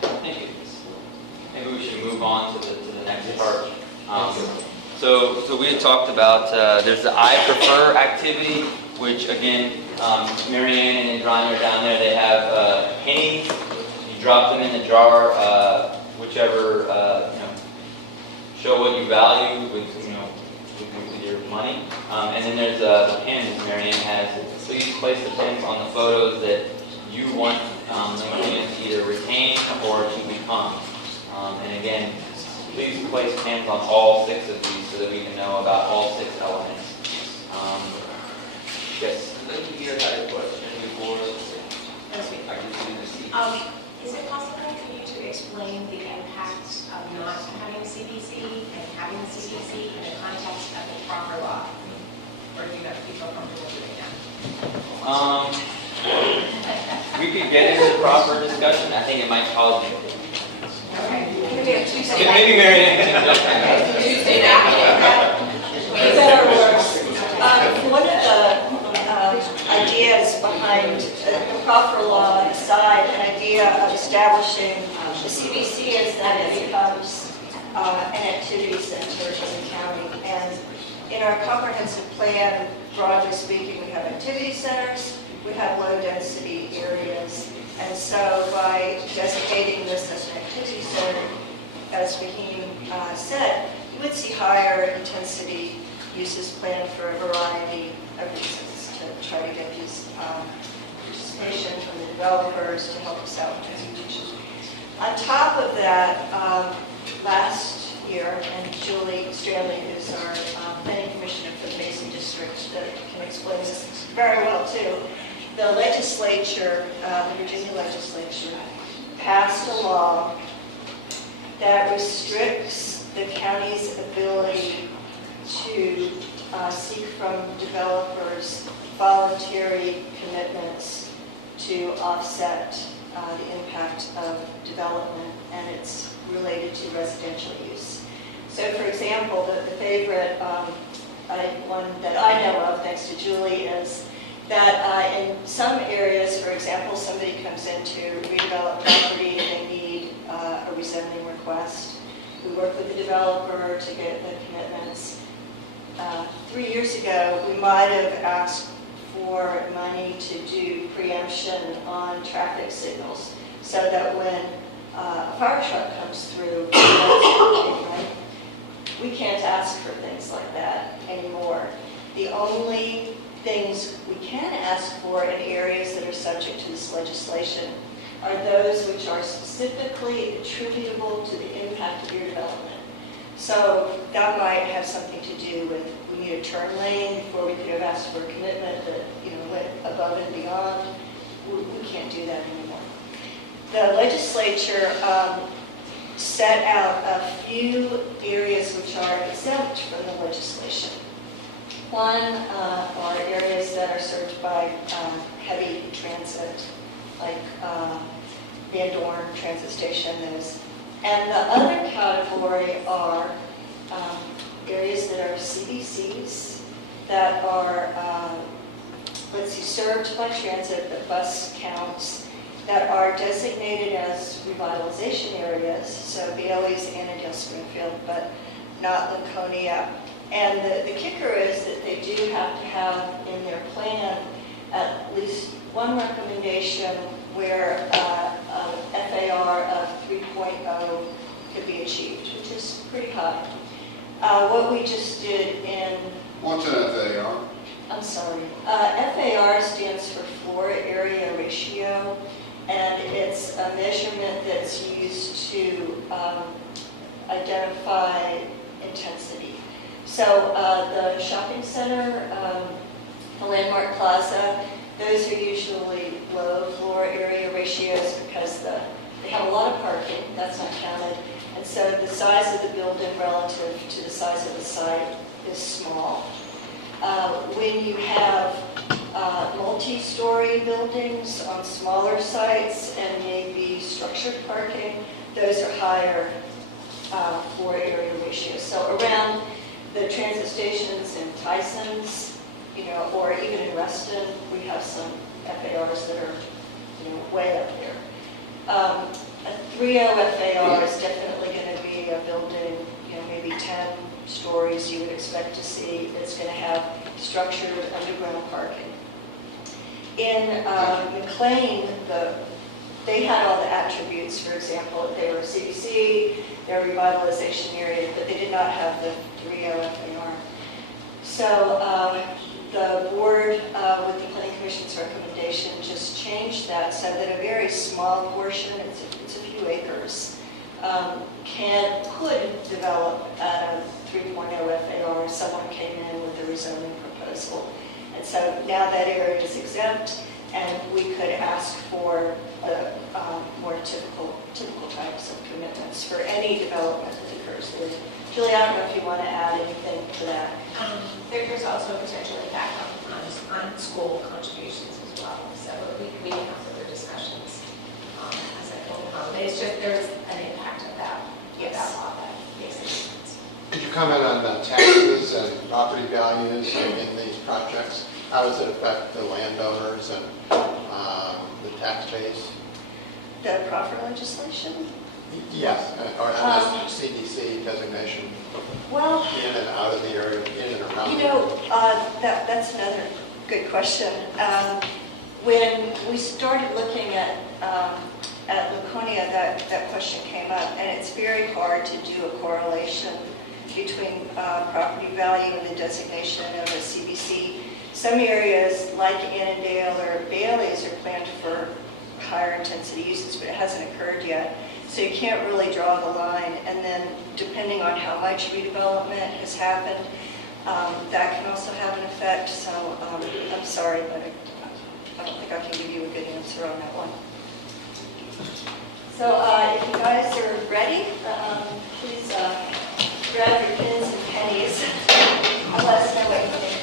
Thank you. Maybe we should move on to the next part. So we had talked about, there's the I Prefer activity, which again, Mary Ann and Brian are down there. They have pennies. You drop them in the jar, whichever, show what you value with your money. And then there's the pins Mary Ann has. Please place the pins on the photos that you want Lincolnia to either retain or to become. And again, please place pins on all 6 of these so that we can know about all 6 elements. Yes? I'd like to hear that question before I can see the seat. Is it possible for you to explain the impact of not having a CBC and having a CBC proper discussion, I think it might cause. Maybe Mary Ann can jump in. Tuesday night. Better works. One of the ideas behind the proper law aside, an idea of establishing the CBC is that it becomes an activity center in the county. And in our comprehensive plan, broadly speaking, we have activity centers, we have low-density areas. And so by designating this as an activity center, as Fahim said, you would see higher intensity uses planned for a variety of reasons to try to get these participation from the developers to help us out with execution. On top of that, last year, and Julie Strandley, who's our planning commissioner for the Mason District, that can explain this very well too, the legislature, the Virginia legislature, passed a law that restricts the county's ability to seek from developers voluntary commitments to offset the impact of development, and it's related to residential use. So for example, the favorite one that I know of, thanks to Julie, is that in some areas, for example, somebody comes in to redevelop property and they need a rezoning request. We work with the developer to get the commitments. 3 years ago, we might have asked for money to do preemption on traffic signals so that when a fire truck comes through, right? We can't ask for things like that anymore. The only things we can ask for in areas that are subject to this legislation are those which are specifically attributable to the impact of your development. So that might have something to do with we need a turn lane before we could have asked for a commitment that went above and beyond. We can't do that anymore. The legislature set out a few areas which are exempt from the legislation. One are areas that are served by heavy transit, like Van Dorn Transit Station, those. And the other category are areas that are CBCs, that are, served by transit, the bus counts, that are designated as revitalization areas, so Bailey's, Annandale, Springfield, but not Lincolnia. And the kicker is that they do have to have in their plan at least one recommendation where a FAR of 3.0 could be achieved, which is pretty high. What we just did in... What's an FAR? I'm sorry. FAR stands for floor area ratio, and it's a measurement that's used to identify intensity. So the shopping center, the Landmark Plaza, those are usually low floor area ratios because they have a lot of parking, that's not counted, and so the size of the building relative to the size of the site is small. When you have multi-story buildings on smaller sites and maybe structured parking, those are higher floor area ratios. So around the transit stations in Tyson's, or even in Reston, we have some FARs that are, way up there. A 3.0 FAR is definitely going to be a building, maybe 10 stories you would expect to see. It's going to have structured underground parking. In McLean, they had all the attributes. For example, they were CBC, they were revitalization area, but they did not have the 3.0 FAR. So the board, with the Planning Commission's recommendation, just changed that so that a very small portion, it's a few acres, could develop at a 3.0 FAR if someone came in with a rezoning proposal. And so now that area is exempt, and we could ask for more typical types of commitments for any development that occurs there. Julie, I don't know if you want to add anything to that. There's also a potential impact on school contributions as well, so we can have further discussions. comment on taxes and property values in these projects? How does it affect the landowners and the tax base? The proffer legislation? Yes, or this CBC designation Well, in and out of the area, in and around. you know, that's another good question. When we started looking at Lincolnia, that question came up, and it's very hard to do a correlation between property value and the designation of a CBC. Some areas like Annandale or Bailey's are planned for higher intensity uses, but it hasn't occurred yet. So you can't really draw the line. And then depending on how much redevelopment has happened, that can also have an effect. So I'm sorry, but I don't think I can give you a good answer on that one. So if you guys are ready, please grab your pens and pennies. I'll let us know what you think.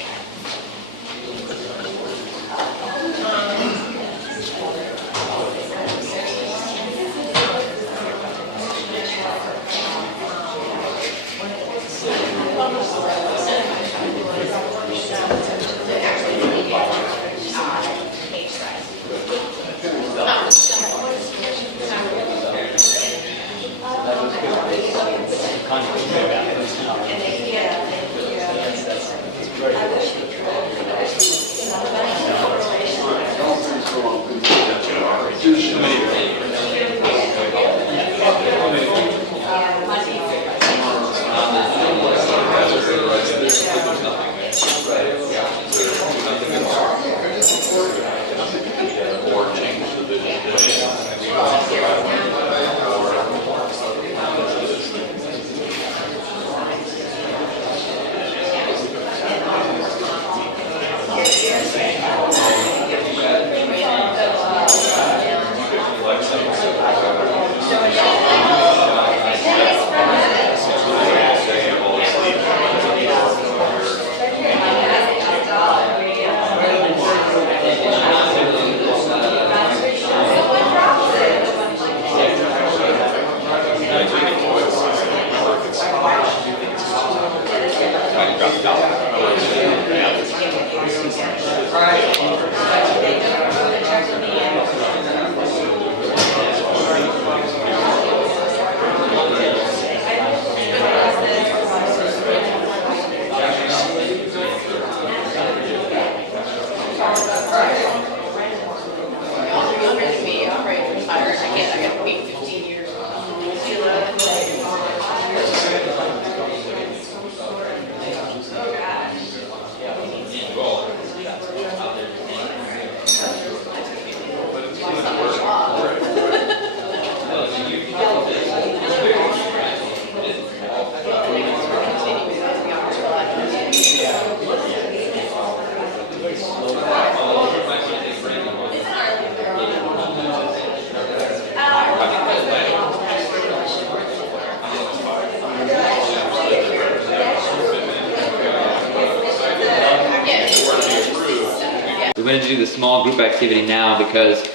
We're going to do the small group activity now because,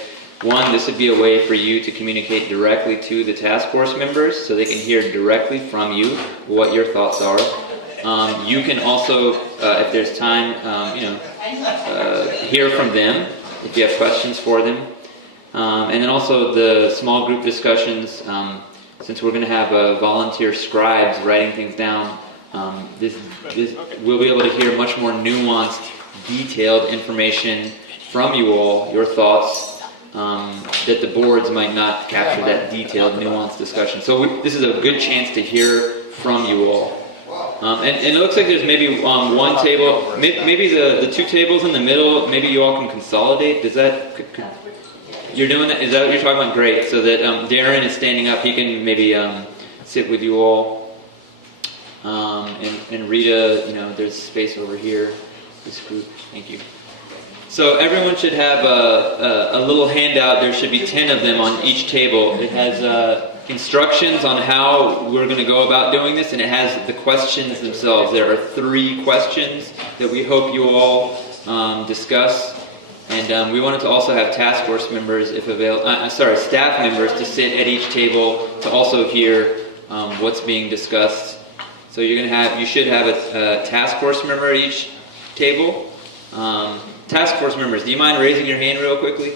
one, this would be a way for you to communicate directly to the task force members so they can hear directly from you what your thoughts are. You can also, if there's time, hear from them if you have questions for them. And then also the small group discussions, since we're going to have volunteer scribes writing things down, we'll be able to hear much more nuanced, detailed information from you all, your thoughts, that the boards might not capture that detailed, nuanced discussion. So this is a good chance to hear from you all. And it looks like there's maybe one table, maybe the two tables in the middle, maybe you all can consolidate. Does that, you're doing that? Is that what you're talking about? Great. So that Darren is standing up, he can maybe sit with you all. And Rita, there's space over here, this group. Thank you. So everyone should have a little handout. There should be 10 of them on each table. It has instructions on how we're going to go about doing this, and it has the questions themselves. There are 3 questions that we hope you all discuss. And we wanted to also have task force members, if available, staff members to sit at each table to also hear what's being discussed. So you should have a task force member at each table. Task force members, do you mind raising your hand real quickly?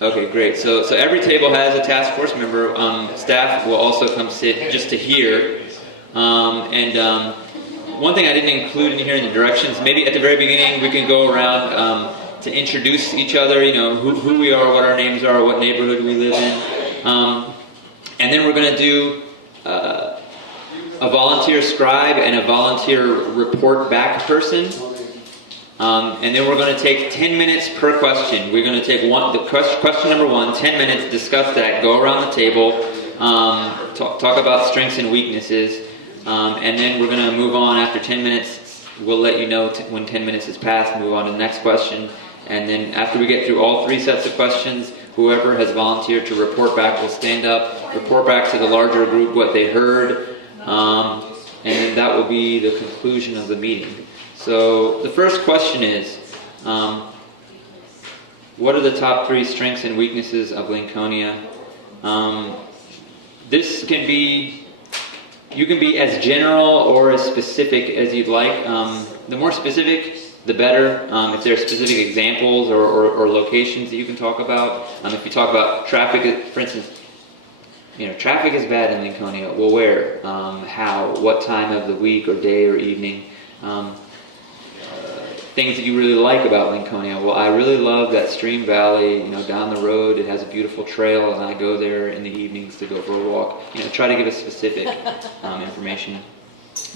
Okay, great. So every table has a task force member. Staff will also come sit just to hear. One thing I didn't include in here in the directions, maybe at the very beginning we can go around to introduce each other, who we are, what our names are, what neighborhood we live in. And then we're going to do a volunteer scribe and a volunteer report back person. And then we're going to take 10 minutes per question. We're going to take question number 1, 10 minutes, discuss that, go around the table, talk about strengths and weaknesses, and then we're going to move on after 10 minutes. We'll let you know when 10 minutes has passed, move on to the next question. And then after we get through all 3 sets of questions, whoever has volunteered to report back will stand up, report back to the larger group what they heard, and then that will be the conclusion of the meeting. So the first question is, what are the top 3 strengths and weaknesses of Lincolnia? This can be, you can be as general or as specific as you'd like. The more specific, the better. If there are specific examples or locations that you can talk about. If you talk about traffic, for instance, traffic is bad in Lincolnia. Well, where? How? What time of the week or day or evening? Things that you really like about Lincolnia. Well, I really love that Stream Valley, down the road. It has a beautiful trail, and I go there in the evenings to go for a walk. Try to give us specific information.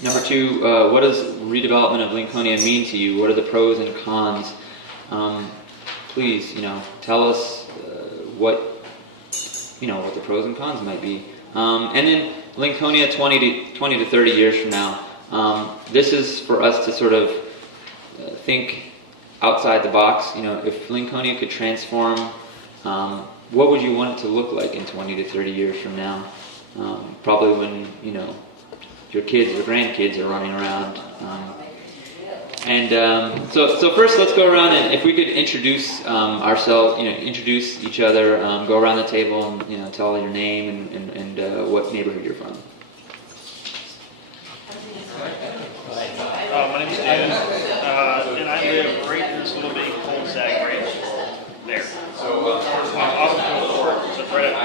Number 2, what does redevelopment of Lincolnia mean to you? What are the pros and cons? Please, tell us what the pros and cons might be. And then Lincolnia 20 to 30 years from now. This is for us to sort of think outside the box. If Lincolnia could transform, what would you want it to look like in 20 to 30 years from now? Probably when, your kids or grandkids are running around. So first let's go around, and if we could introduce ourselves, introduce each other, go around the table and, tell your name and what neighborhood you're from. My name's Dan, and I live right in this little bitty cul-de-sac right there. So, off of the court, so right up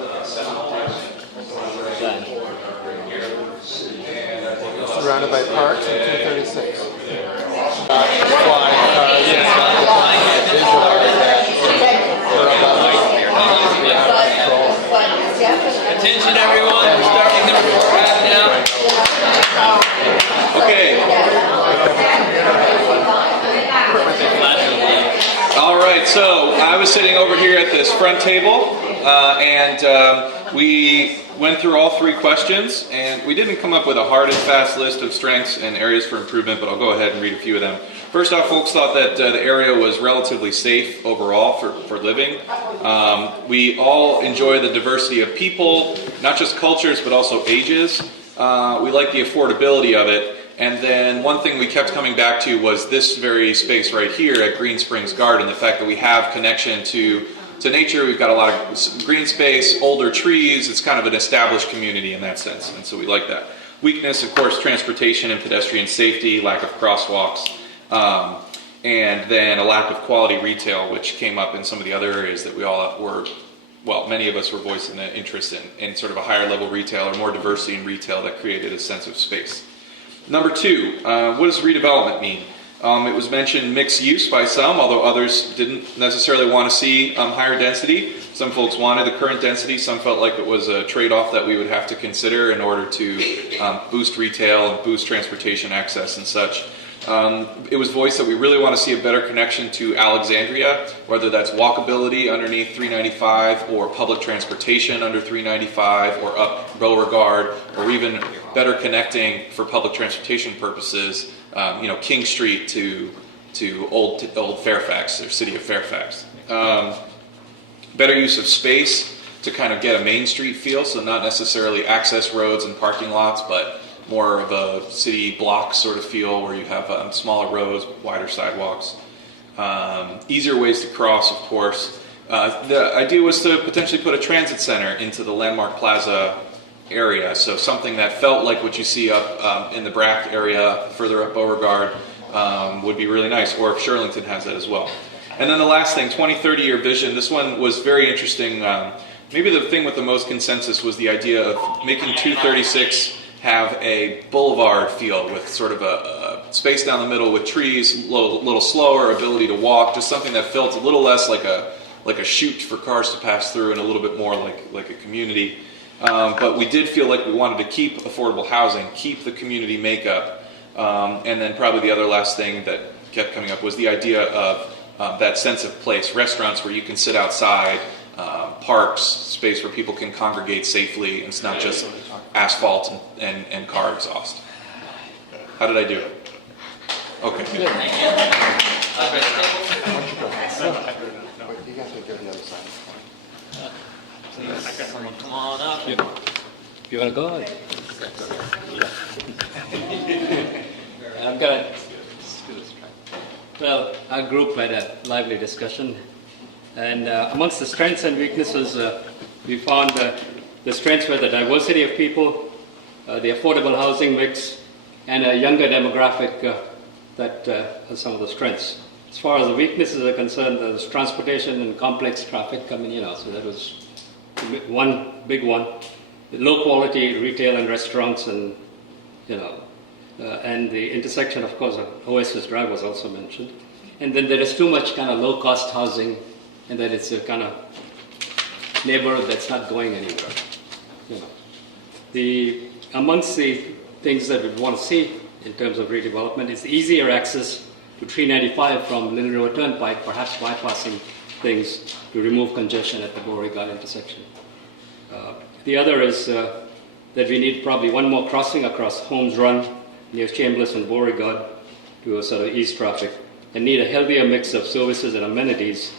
the side. Surrounded by parks and 236. Attention everyone, we're starting the report right now. Okay. All right, so I was sitting over here at this front table, and we went through all 3 questions, and we didn't come up with a hard and fast list of strengths and areas for improvement, but I'll go ahead and read a few of them. First off, folks thought that the area was relatively safe overall for living. We all enjoy the diversity of people, not just cultures, but also ages. We like the affordability of it. And then one thing we kept coming back to was this very space right here at Green Springs Garden, the fact that we have connection to nature. We've got a lot of green space, older trees. It's kind of an established community in that sense, and so we like that. Weakness, of course, transportation and pedestrian safety, lack of crosswalks, and then a lack of quality retail, which came up in some of the other areas that we all were, many of us were voicing an interest in sort of a higher level retail or more diversity in retail that created a sense of space. Number 2, what does redevelopment mean? It was mentioned mixed use by some, although others didn't necessarily want to see higher density. Some folks wanted the current density. Some felt like it was a trade-off that we would have to consider in order to boost retail and boost transportation access and such. It was voiced that we really want to see a better connection to Alexandria, whether that's walkability underneath 395 or public transportation under 395 or up Beauregard, or even better connecting for public transportation purposes, King Street to old Fairfax or City of Fairfax. Better use of space to kind of get a Main Street feel, so not necessarily access roads and parking lots, but more of a city block sort of feel where you have smaller roads, wider sidewalks. Easier ways to cross, of course. The idea was to potentially put a transit center into the Landmark Plaza area. So something that felt like what you see up in the Brack area, further up Beauregard, would be really nice, or if Shirlington has that as well. And then the last thing, 20-30 year vision. This one was very interesting. Maybe the thing with the most consensus was the idea of making 236 have a boulevard feel with sort of a space down the middle with trees, a little slower, ability to walk, just something that felt a little less like a chute for cars to pass through and a little bit more like a community. But we did feel like we wanted to keep affordable housing, keep the community makeup, and then probably the other last thing that kept coming up was the idea of that sense of place, restaurants where you can sit outside, parks, space where people can congregate safely, and it's not just asphalt and car exhaust. How did I do? Okay. You got to go to the other side. Come on up. You want to go ahead? I'm going to... Well, our group had a lively discussion, and amongst the strengths and weaknesses, we found the strengths were the diversity of people, the affordable housing mix, and a younger demographic that are some of the strengths. As far as the weaknesses are concerned, there's transportation and complex traffic coming, so that was one big one. The low quality retail and restaurants, and and the intersection, of course, of Oasis Drive was also mentioned. And then there is too much kind of low cost housing, and that it's a kind of neighborhood that's not going anywhere. Amongst the things that we want to see in terms of redevelopment is easier access to 395 from Little River Turnpike, perhaps bypassing things to remove congestion at the Beauregard intersection. The other is that we need probably one more crossing across Holmes Run near Chambliss and Beauregard to sort of ease traffic, and need a healthier mix of services and amenities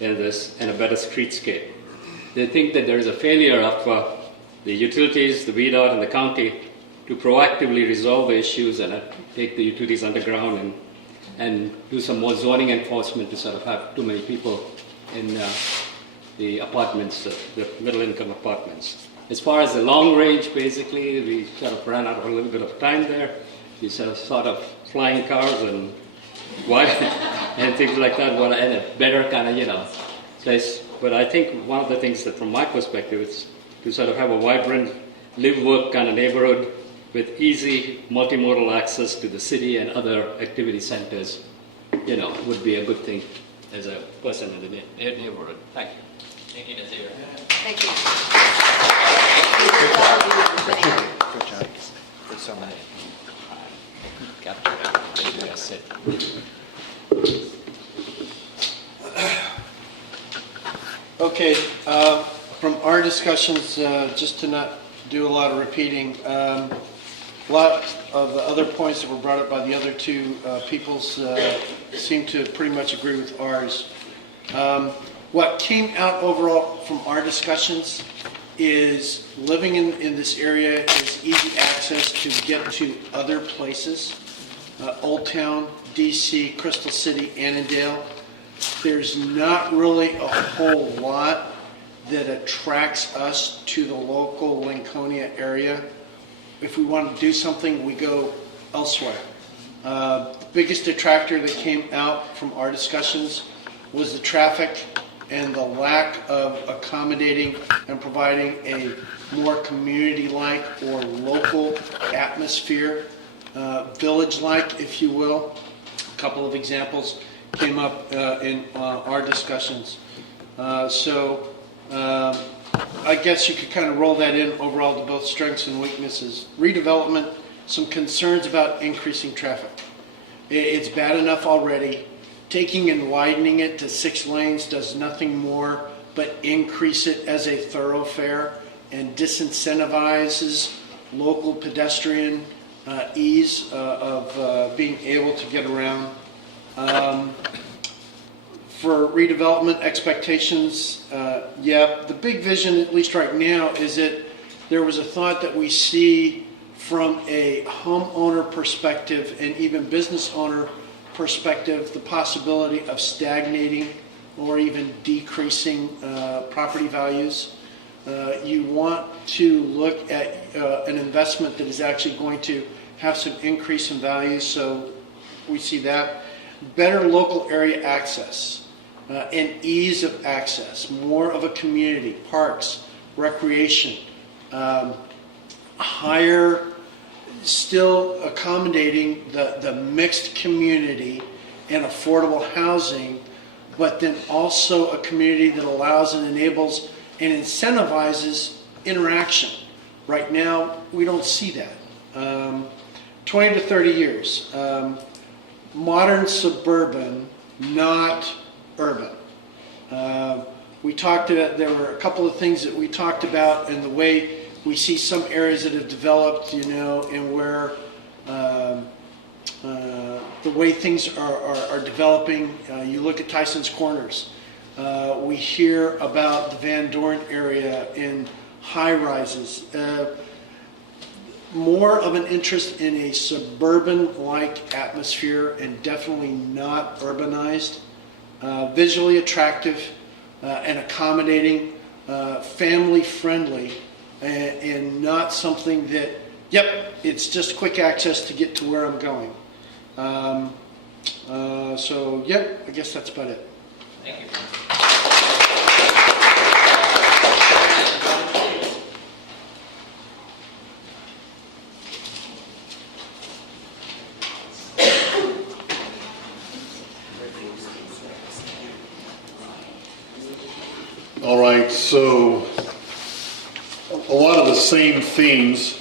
in this, and a better streetscape. They think that there is a failure of the utilities, the VDOT, and the county to proactively resolve the issues and take the utilities underground and do some more zoning enforcement to sort of have too many people in the apartments, the middle-income apartments. As far as the long range, basically, we sort of ran out of a little bit of time there. We sort of flying cars and and things like that, and a better kind of, place. But I think one of the things that, from my perspective, is to sort of have a vibrant, live-work kind of neighborhood with easy multimodal access to the city and other activity centers, would be a good thing as a person in the neighborhood. Thank you. Thank you, Nazir. Thank you. Good job. Good summary. That's it. Okay, from our discussions, just to not do a lot of repeating, a lot of the other points that were brought up by the other two peoples seem to pretty much agree with ours. What came out overall from our discussions is living in this area is easy access to get to other places. Old Town, DC, Crystal City, Annandale. There's not really a whole lot that attracts us to the local Lincolnia area. If we want to do something, we go elsewhere. The biggest attractor that came out from our discussions was the traffic and the lack of accommodating and providing a more community-like or local atmosphere, village-like, if you will. A couple of examples came up in our discussions. So I guess you could kind of roll that in overall to both strengths and weaknesses. Redevelopment, some concerns about increasing traffic. It's bad enough already. Taking and widening it to 6 lanes does nothing more but increase it as a thoroughfare and disincentivizes local pedestrian ease of being able to get around. For redevelopment expectations, the big vision, at least right now, is that there was a thought that we see from a homeowner perspective and even business owner perspective, the possibility of stagnating or even decreasing property values. You want to look at an investment that is actually going to have some increase in value, so we see that. Better local area access and ease of access, more of a community, parks, recreation, higher, still accommodating the mixed community and affordable housing, but then also a community that allows and enables and incentivizes interaction. Right now, we don't see that. 20 to 30 years, modern suburban, not urban. We talked about, there were a couple of things that we talked about in the way we see some areas that have developed, and where the way things are developing. You look at Tyson's Corners. We hear about the Van Dorn area in high rises. More of an interest in a suburban-like atmosphere and definitely not urbanized. Visually attractive and accommodating, family-friendly, and not something that, yep, it's just quick access to get to where I'm going. So, yep, I guess that's about it. Thank you. All right, so a lot of the same themes,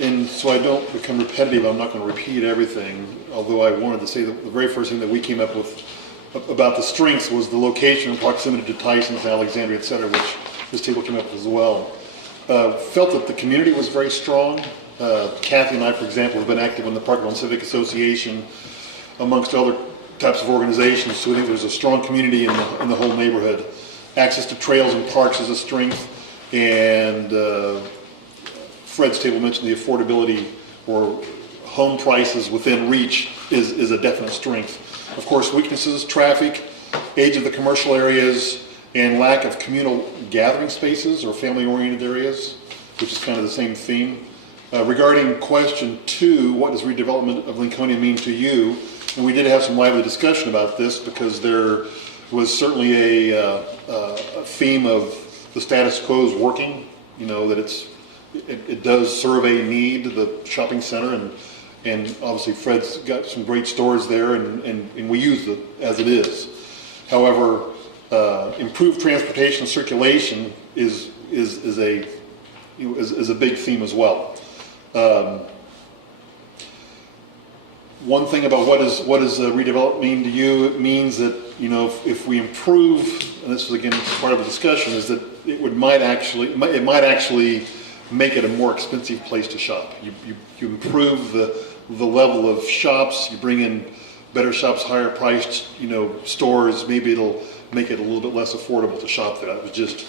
and so I don't become repetitive, I'm not going to repeat everything, although I wanted to say that the very first thing that we came up with about the strengths was the location and proximity to Tyson's, Alexandria, et cetera, which this table came up with as well. Felt that the community was very strong. Kathy and I, for example, have been active in the Parkland Civic Association amongst other types of organizations, so I think there's a strong community in the whole neighborhood. Access to trails and parks is a strength, and Fred's table mentioned the affordability or home prices within reach is a definite strength. Of course, weaknesses, traffic, age of the commercial areas, and lack of communal gathering spaces or family-oriented areas, which is kind of the same theme. Regarding question 2, what does redevelopment of Lincolnia mean to you? And we did have some lively discussion about this because there was certainly a theme of the status quo is working, that it does serve a need, the shopping center, and obviously Fred's got some great stores there, and we use it as it is. However, improved transportation circulation is a big theme as well. One thing about what does redevelopment mean to you? It means that if we improve, and this is again part of the discussion, is that it might actually make it a more expensive place to shop. You improve the level of shops, you bring in better shops, higher priced stores. Maybe it'll make it a little bit less affordable to shop there. That was just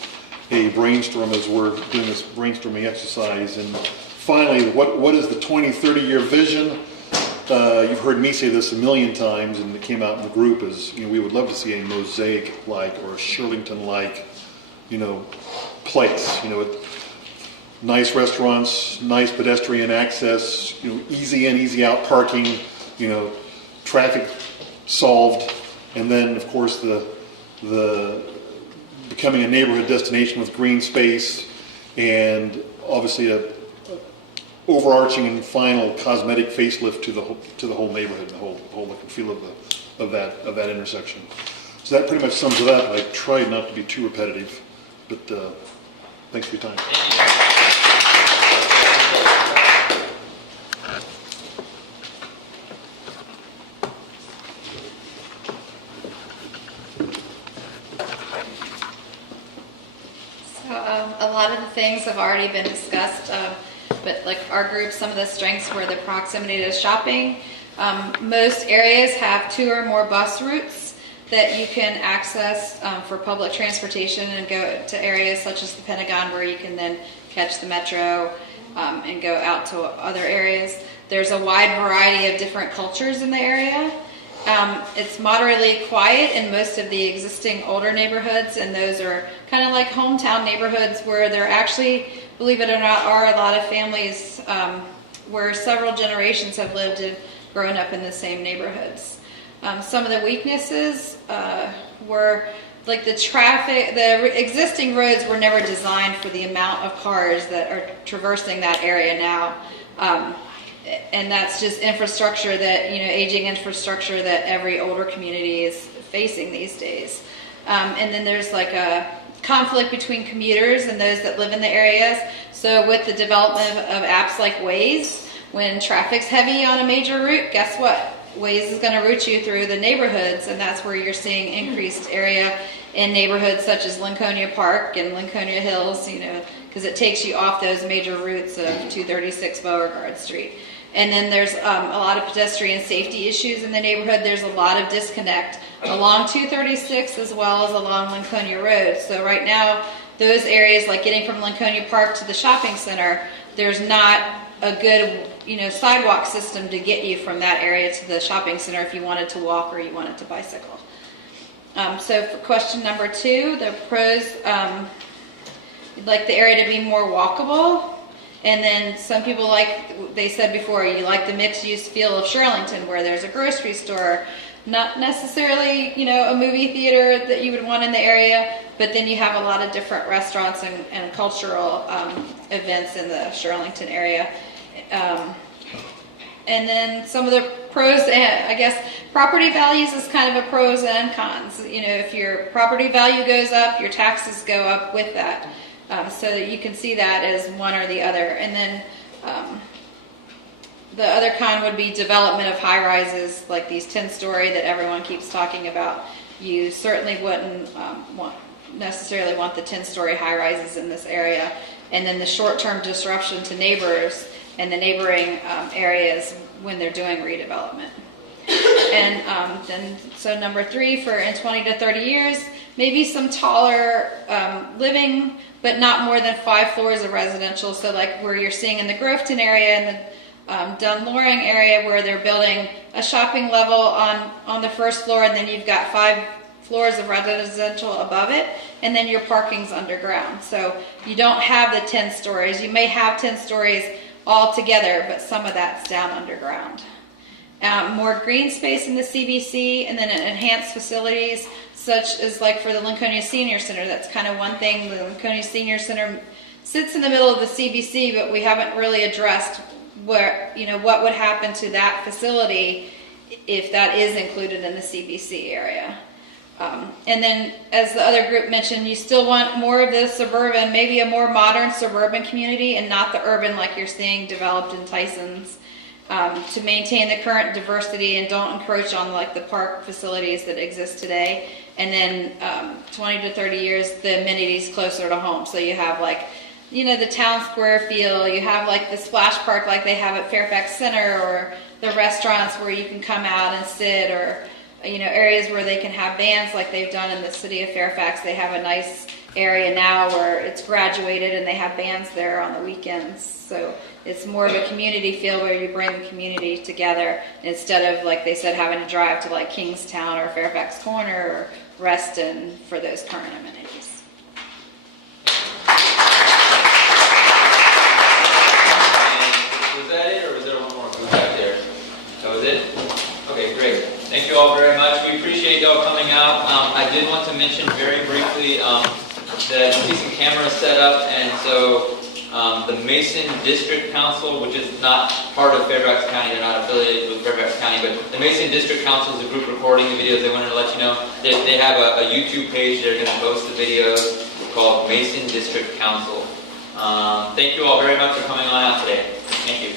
a brainstorm as we're doing this brainstorming exercise. And finally, what is the 20-30 year vision? You've heard me say this a million times, and it came out in the group, is we would love to see a Mosaic-like or a Shirlington-like, place. With nice restaurants, nice pedestrian access, easy in, easy out parking, traffic solved, and then of course the becoming a neighborhood destination with green space, and obviously a overarching and final cosmetic facelift to the whole neighborhood, the whole look and feel of that intersection. So that pretty much sums it up. I tried not to be too repetitive, but thanks for your time. So a lot of the things have already been discussed. But like our group, some of the strengths were the proximity to shopping. Most areas have 2 or more bus routes that you can access for public transportation and go to areas such as the Pentagon, where you can then catch the metro and go out to other areas. There's a wide variety of different cultures in the area, It's moderately quiet in most of the existing older neighborhoods, and those are kind of like hometown neighborhoods where there actually, believe it or not, are a lot of families where several generations have lived and grown up in the same neighborhoods. Some of the weaknesses were like the traffic, the existing roads were never designed for the amount of cars that are traversing that area now. And that's just infrastructure that, aging infrastructure that every older community is facing these days. And then there's like a conflict between commuters and those that live in the areas. So with the development of apps like Waze, when traffic's heavy on a major route, guess what? Waze is going to route you through the neighborhoods, and that's where you're seeing increased area in neighborhoods such as Lincolnia Park and Lincolnia Hills, because it takes you off those major routes of 236 Beauregard Street. And then there's a lot of pedestrian safety issues in the neighborhood. There's a lot of disconnect along 236 as well as along Lincolnia Road. So right now, those areas like getting from Lincolnia Park to the shopping center, there's not a good sidewalk system to get you from that area to the shopping center if you wanted to walk or you wanted to bicycle. So for question number 2, the pros, you'd like the area to be more walkable. And then some people, like they said before, you like the mixed-use feel of Shirlington, where there's a grocery store, not necessarily, a movie theater that you would want in the area, but then you have a lot of different restaurants and cultural events in the Shirlington area. And then some of the pros, I guess, property values is kind of a pros and cons. If your property value goes up, your taxes go up with that. So that you can see that as one or the other. And then the other con would be development of high-rises like these 10-story that everyone keeps talking about. You certainly wouldn't necessarily want the 10-story high-rises in this area. And then the short-term disruption to neighbors and the neighboring areas when they're doing redevelopment. And then, so number 3, for in 20 to 30 years, maybe some taller living, but not more than 5 floors of residential. So like where you're seeing in the Groveton area and the Dunloring area, where they're building a shopping level on the first floor, and then you've got 5 floors of residential above it, and then your parking's underground. So you don't have the 10 stories. You may have 10 stories all together, but some of that's down underground. More green space in the CBC, and then enhanced facilities, such as like for the Lincolnia Senior Center. That's kind of one thing. The Lincolnia Senior Center sits in the middle of the CBC, but we haven't really addressed what would happen to that facility if that is included in the CBC area. And then, as the other group mentioned, you still want more of the suburban, maybe a more modern suburban community, and not the urban like you're seeing developed in Tyson's, to maintain the current diversity and don't encroach on like the park facilities that exist today. And then 20 to 30 years, the amenities closer to home. So you have like, the town square feel, you have like the splash park like they have at Fairfax Center, or the restaurants where you can come out and sit, or areas where they can have bands like they've done in the city of Fairfax. They have a nice area now where it's graduated and they have bands there on the weekends. So it's more of a community feel where you bring the community together instead of, like they said, having to drive to like Kingstown or Fairfax Corner or Reston for those current amenities. Was that it, or was there one more group back there? That was it? Okay, great. Thank you all very much. We appreciate y'all coming out. I did want to mention very briefly that you see some cameras set up, and so the Mason District Council, which is not part of Fairfax County, they're not affiliated with Fairfax County, but the Mason District Council is a group recording the videos. They wanted to let you know they have a YouTube page. They're going to post the videos called Mason District Council. Thank you all very much for coming on out today. Thank you.